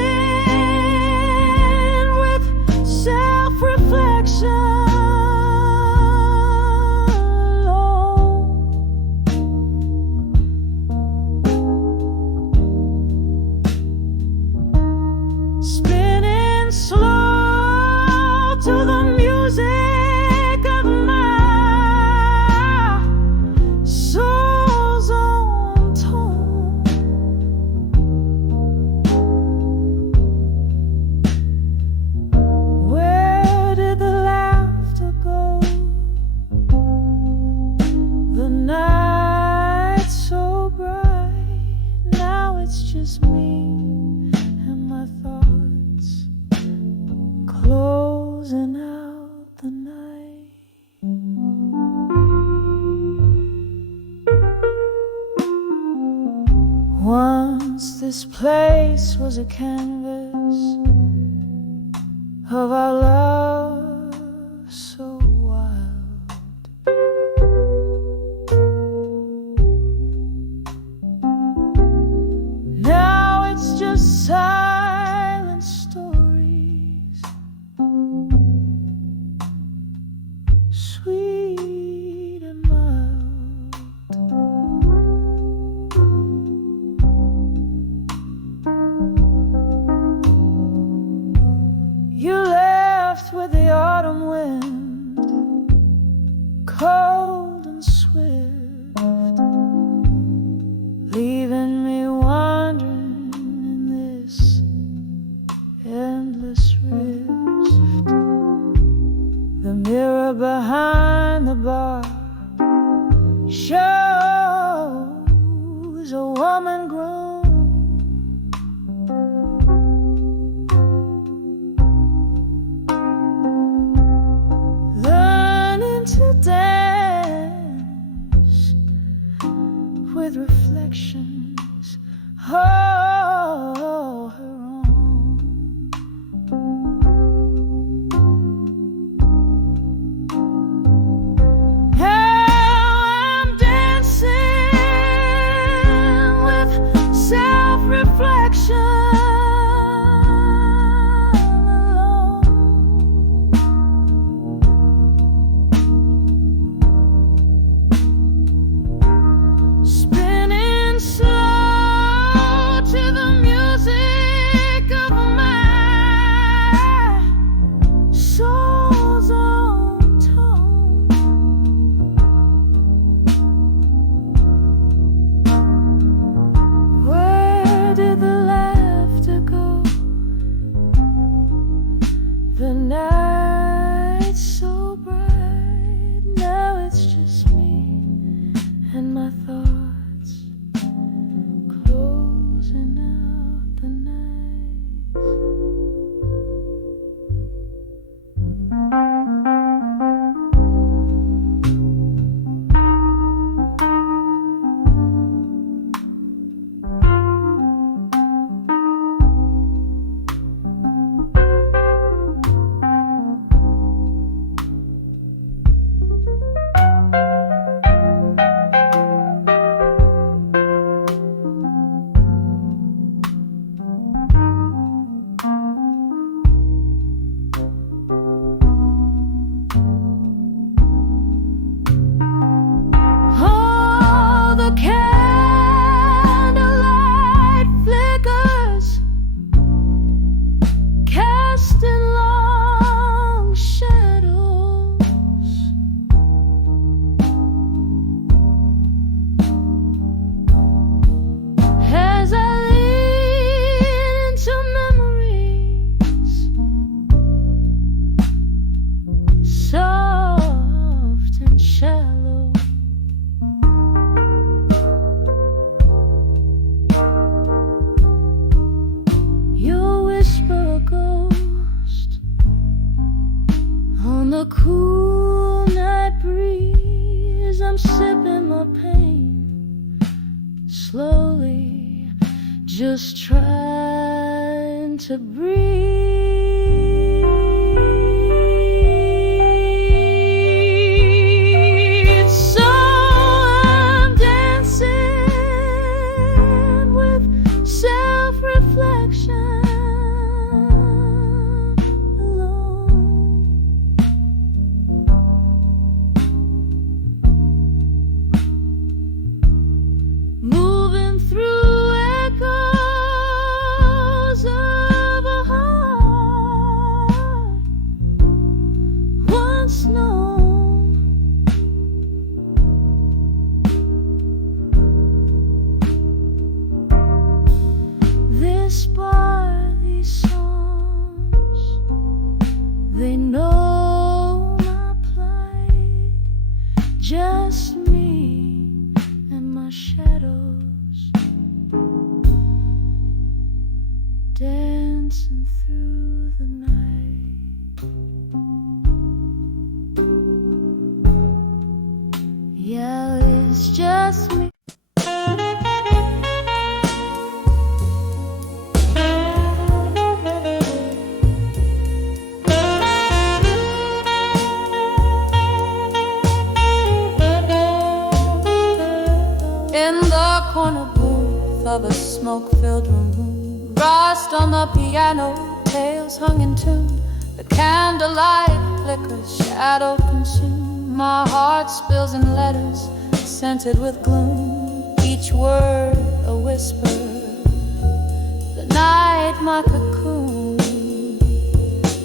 with self-reflection. Spinning slow to the music of my soul's own tone. Where did the laughter go? The night's so bright, now it's just me and my thoughts closing out the night. Once this place was a canvas of our love so wild. Now it's just silent stories, sweet and mild. You left with the autumn wind, cold and swift, leaving me wandering in this endless rift. The mirror behind the bar shows a woman grown, learning to dance cool night breeze, I'm sipping my pain slowly, just trying to breathe. So I'm dancing with self-reflection. These songs, they know my plight, just me and my shadows dancing through the night. Yeah, it's just me. Corner booth of a smoke-filled room, rust on the piano, tales hung in tune. The candlelight flickers, shadow consumed. My heart spills in letters scented with gloom, each word a whisper, the night my cocoon.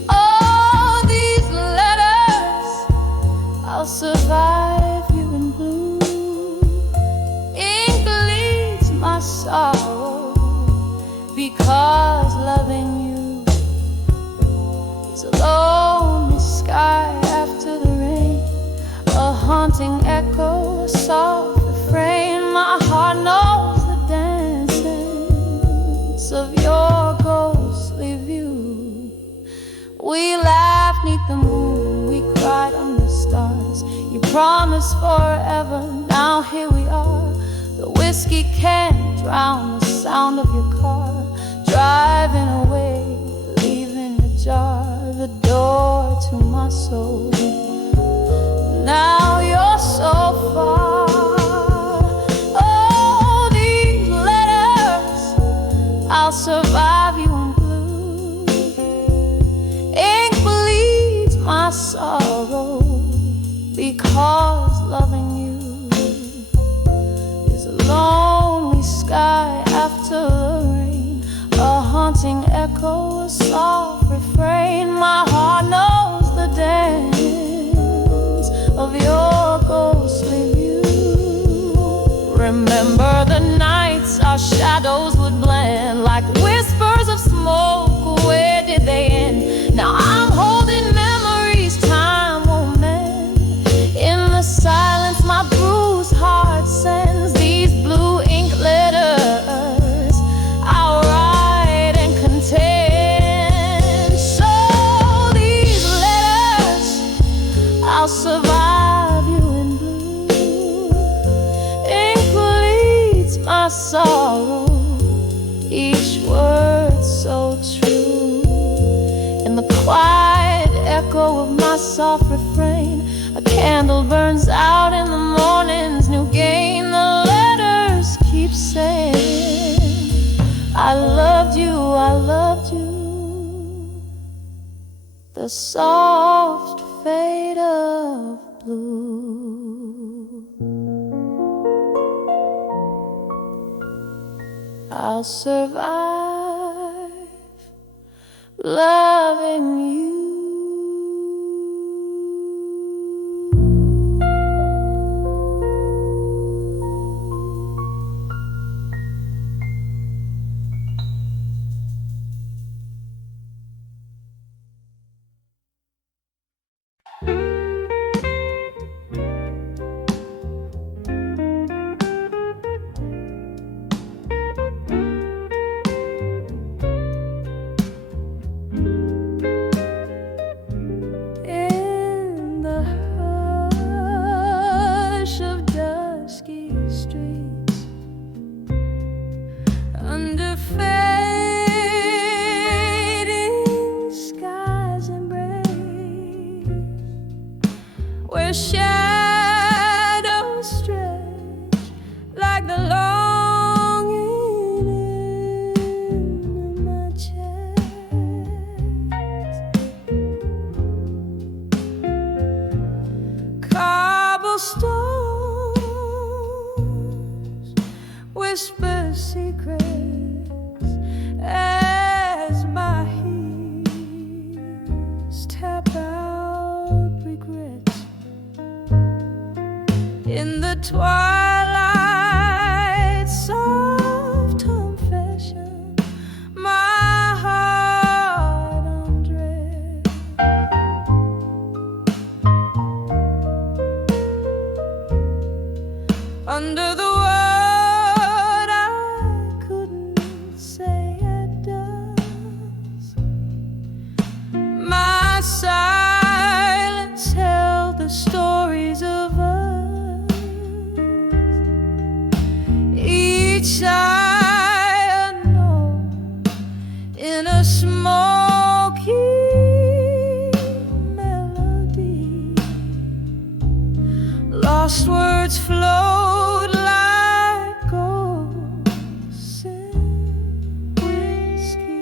Oh, these letters, I'll survive you in blue. My sorrow, because loving you is a lonely sky after the rain, a haunting echo, a soft refrain. My heart knows the dance of your ghostly view. We laughed 'neath the moon, we cried under stars. You promised forever, now here we are. The whiskey can't drown the sound of your car, driving away, leaving ajar the door to my soul. Now you're so far. Oh, these letters, I'll survive you in blue. Ink bleeds my sorrow, because loving you lonely sky after the rain, a haunting echo, a soft refrain. My heart knows the dance of your ghostly view. Remember the nights our shadows would blend like whispers of smoke. Where did they end? Now I'm holding memories time won't mend. In the silence my bruised heart sends these blue ink letters I'll write and contend. So these letters, I'll survive you in blue. Ink bleeds my sorrow, each word so true. In the quiet echo of my soft refrain, a candle burns out in the morning's new gain. The letters keep saying, I loved you, I loved you. The soft fade of blue. I'll survive loving you. twilight, soft confession, my heart undressed. Under the word I couldn't say at dusk, my silence held the stories of us. Each sigh a note in a smoky melody. Lost words flowed like ghosts in whiskey.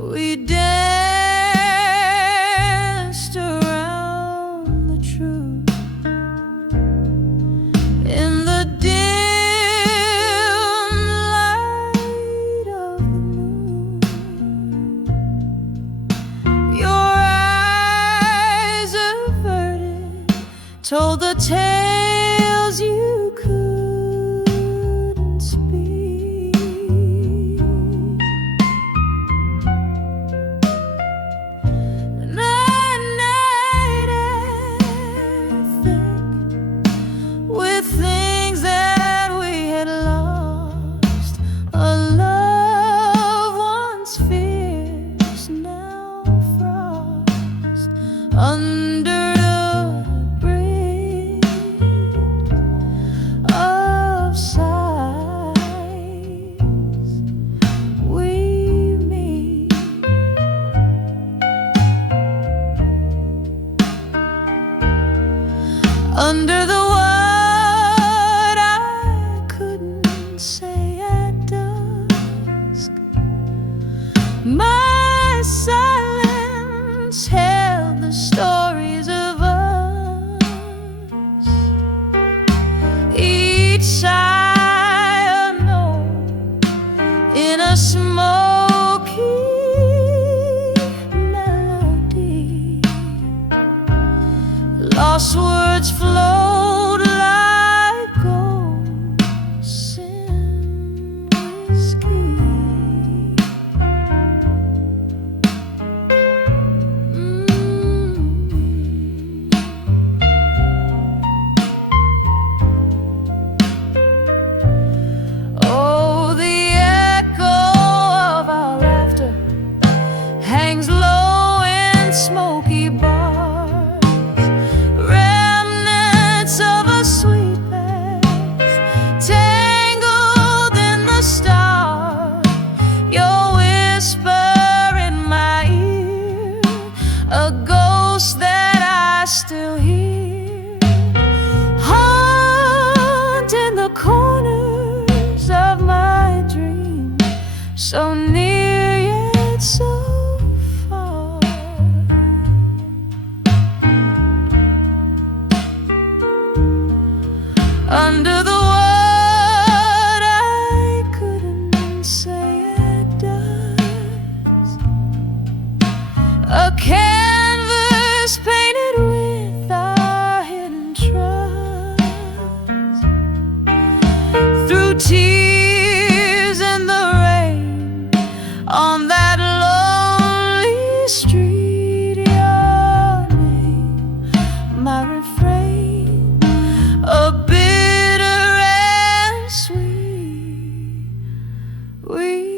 We danced around the truth in the dim light of the moon. Your eyes averted told the tales you couldn't speak. And I knitted thick with things that we had lost. A love once fierce, now frost under the bridge of sighs we meet. Under the word I couldn't say at dusk, my silence held the stories of us. Each sigh a note in a smoky melody. Lost words flowed like ghosts in whiskey. Oh, the echo of our laughter hangs low in smoky bars, remnants of a sweet past, tangled in the stars. Your whisper in my ear, a ghost that I still hear, haunting the corners of my dream, so near yet so far. Under the word I couldn't say at dusk, a canvas painted with our hidden trust. Through tears and the rain on that lonely street, your name, my refrain, a bitter and sweet repeat.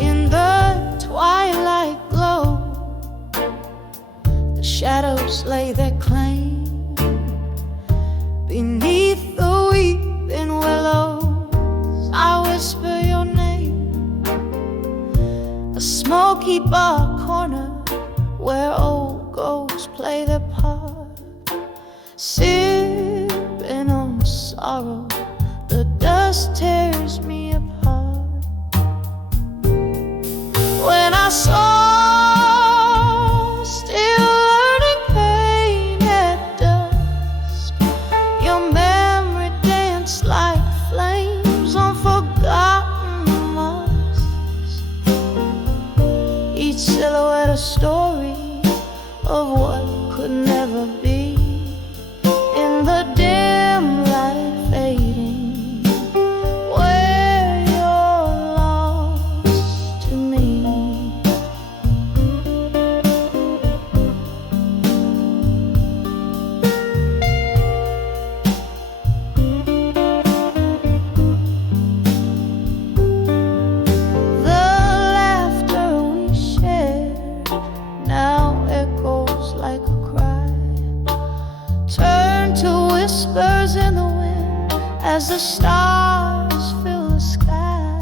In the twilight glow, the shadows lay their claim beneath the weeping willows. I whisper your name. smoky bar corner where old ghosts play their part, sipping on sorrow. The dust tears me apart. When I saw still learning pain at dusk, your memory danced like flames on forgotten months. Each silhouette a story of what could never be. In the dim light fading, where you're lost to me. The laughter we shared now echoes like a cry, turn to whispers in the wind as the stars fill the sky.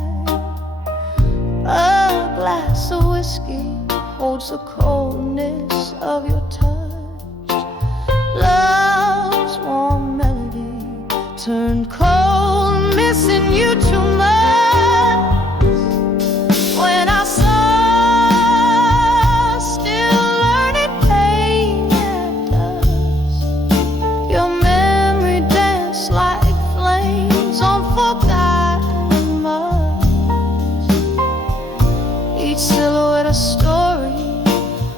A glass of whiskey holds the coldness of your touch. Love's warm melody turned cold, missing you too much. When I saw still learning pain at dusk, your memory danced like flames on forgotten months. Each silhouette a story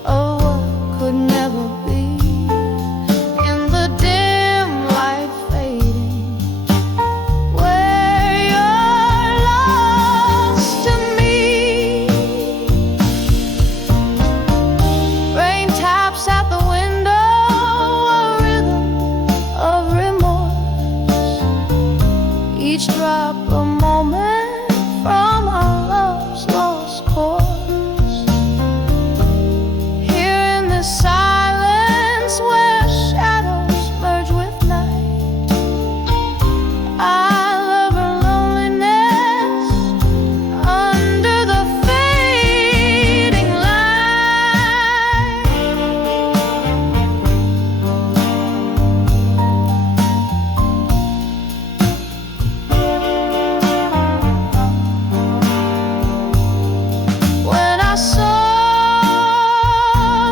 of what could never be. In the dim light fading, where you're lost to me. Rain taps at the window, a rhythm of remorse. Each drop a moment from our love's lost course. Here in the silence where shadows merge with night, I love her loneliness under the fading light. When I saw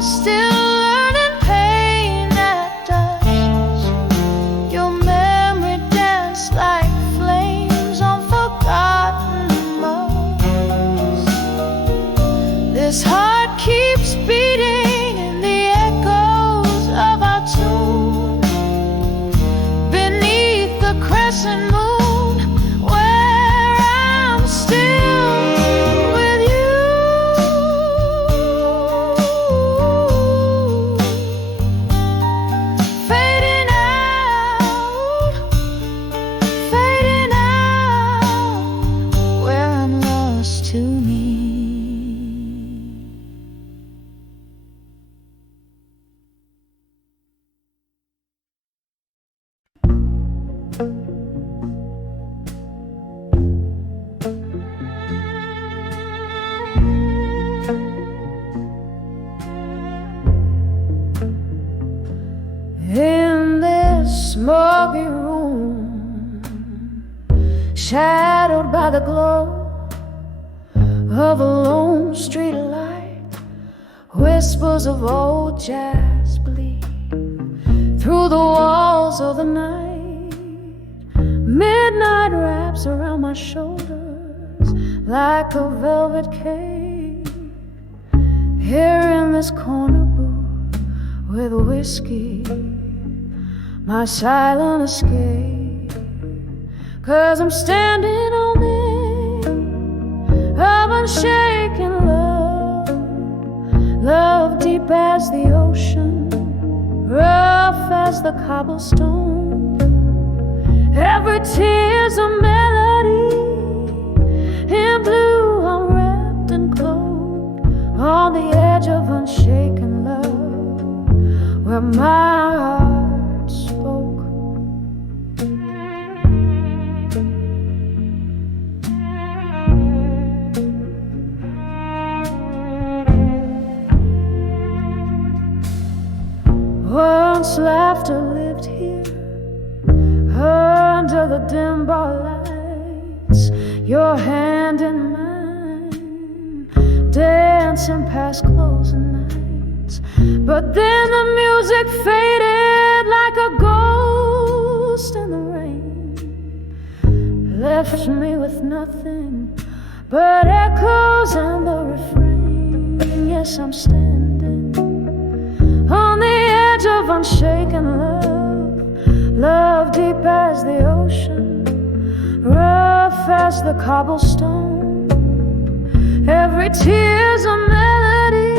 still learning pain at dusk, your memory danced like flames on forgotten months. This heart keeps beating in the echoes of our tune, beneath the crescent moon, where I'm still with you. Fading out, where I'm lost to me. In this smoky room, shadowed by the glow of a lone street light, whispers of old jazz bleed through the walls of the night. Midnight wraps around my shoulders like a velvet cape. Here in this corner booth with whiskey, my silent escape. 'Cause I'm standing on this of unshaken love, love deep as the ocean, rough as the cobblestone. Every tear's a melody, in blue unwrapped and cold, on the edge of unshaken love, where my heart spoke. Once laughter lived here, under the dim bar lights, your hand in mine, dancing past closing nights. But then the music faded like a ghost in the rain, left me with nothing but echoes and the refrain. Yes, I'm standing on the edge of unshaken love, love deep as the ocean, rough as the cobblestone. Every tear's a melody,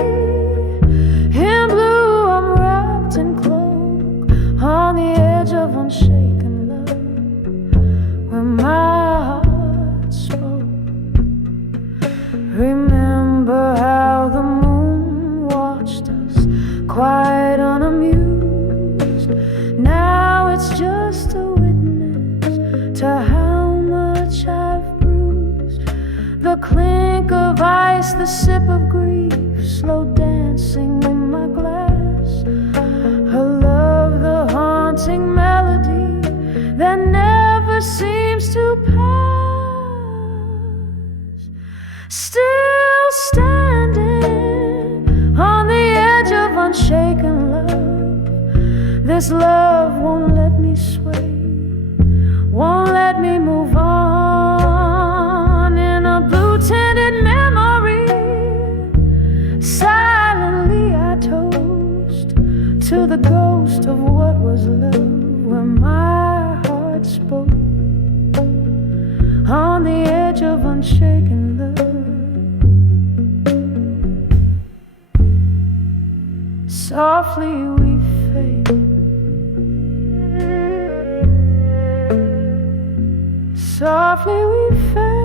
in blue I'm wrapped in cloak, on the edge of unshaken love, where my heart spoke. Remember how the moon watched us, quite unamused. Now it's just a witness to how much I've bruised. The clink of ice, the sip of grief, slow dancing in my glass. Her love, the haunting melody that never seems to pass. Still standing on the edge of unshaken love. This love won't let me sway, won't let me move on. In a blue-tinted memory, silently I toast to the ghost of what was love, where my heart spoke, on the edge of unshaken love. Softly we fade, softly we fade.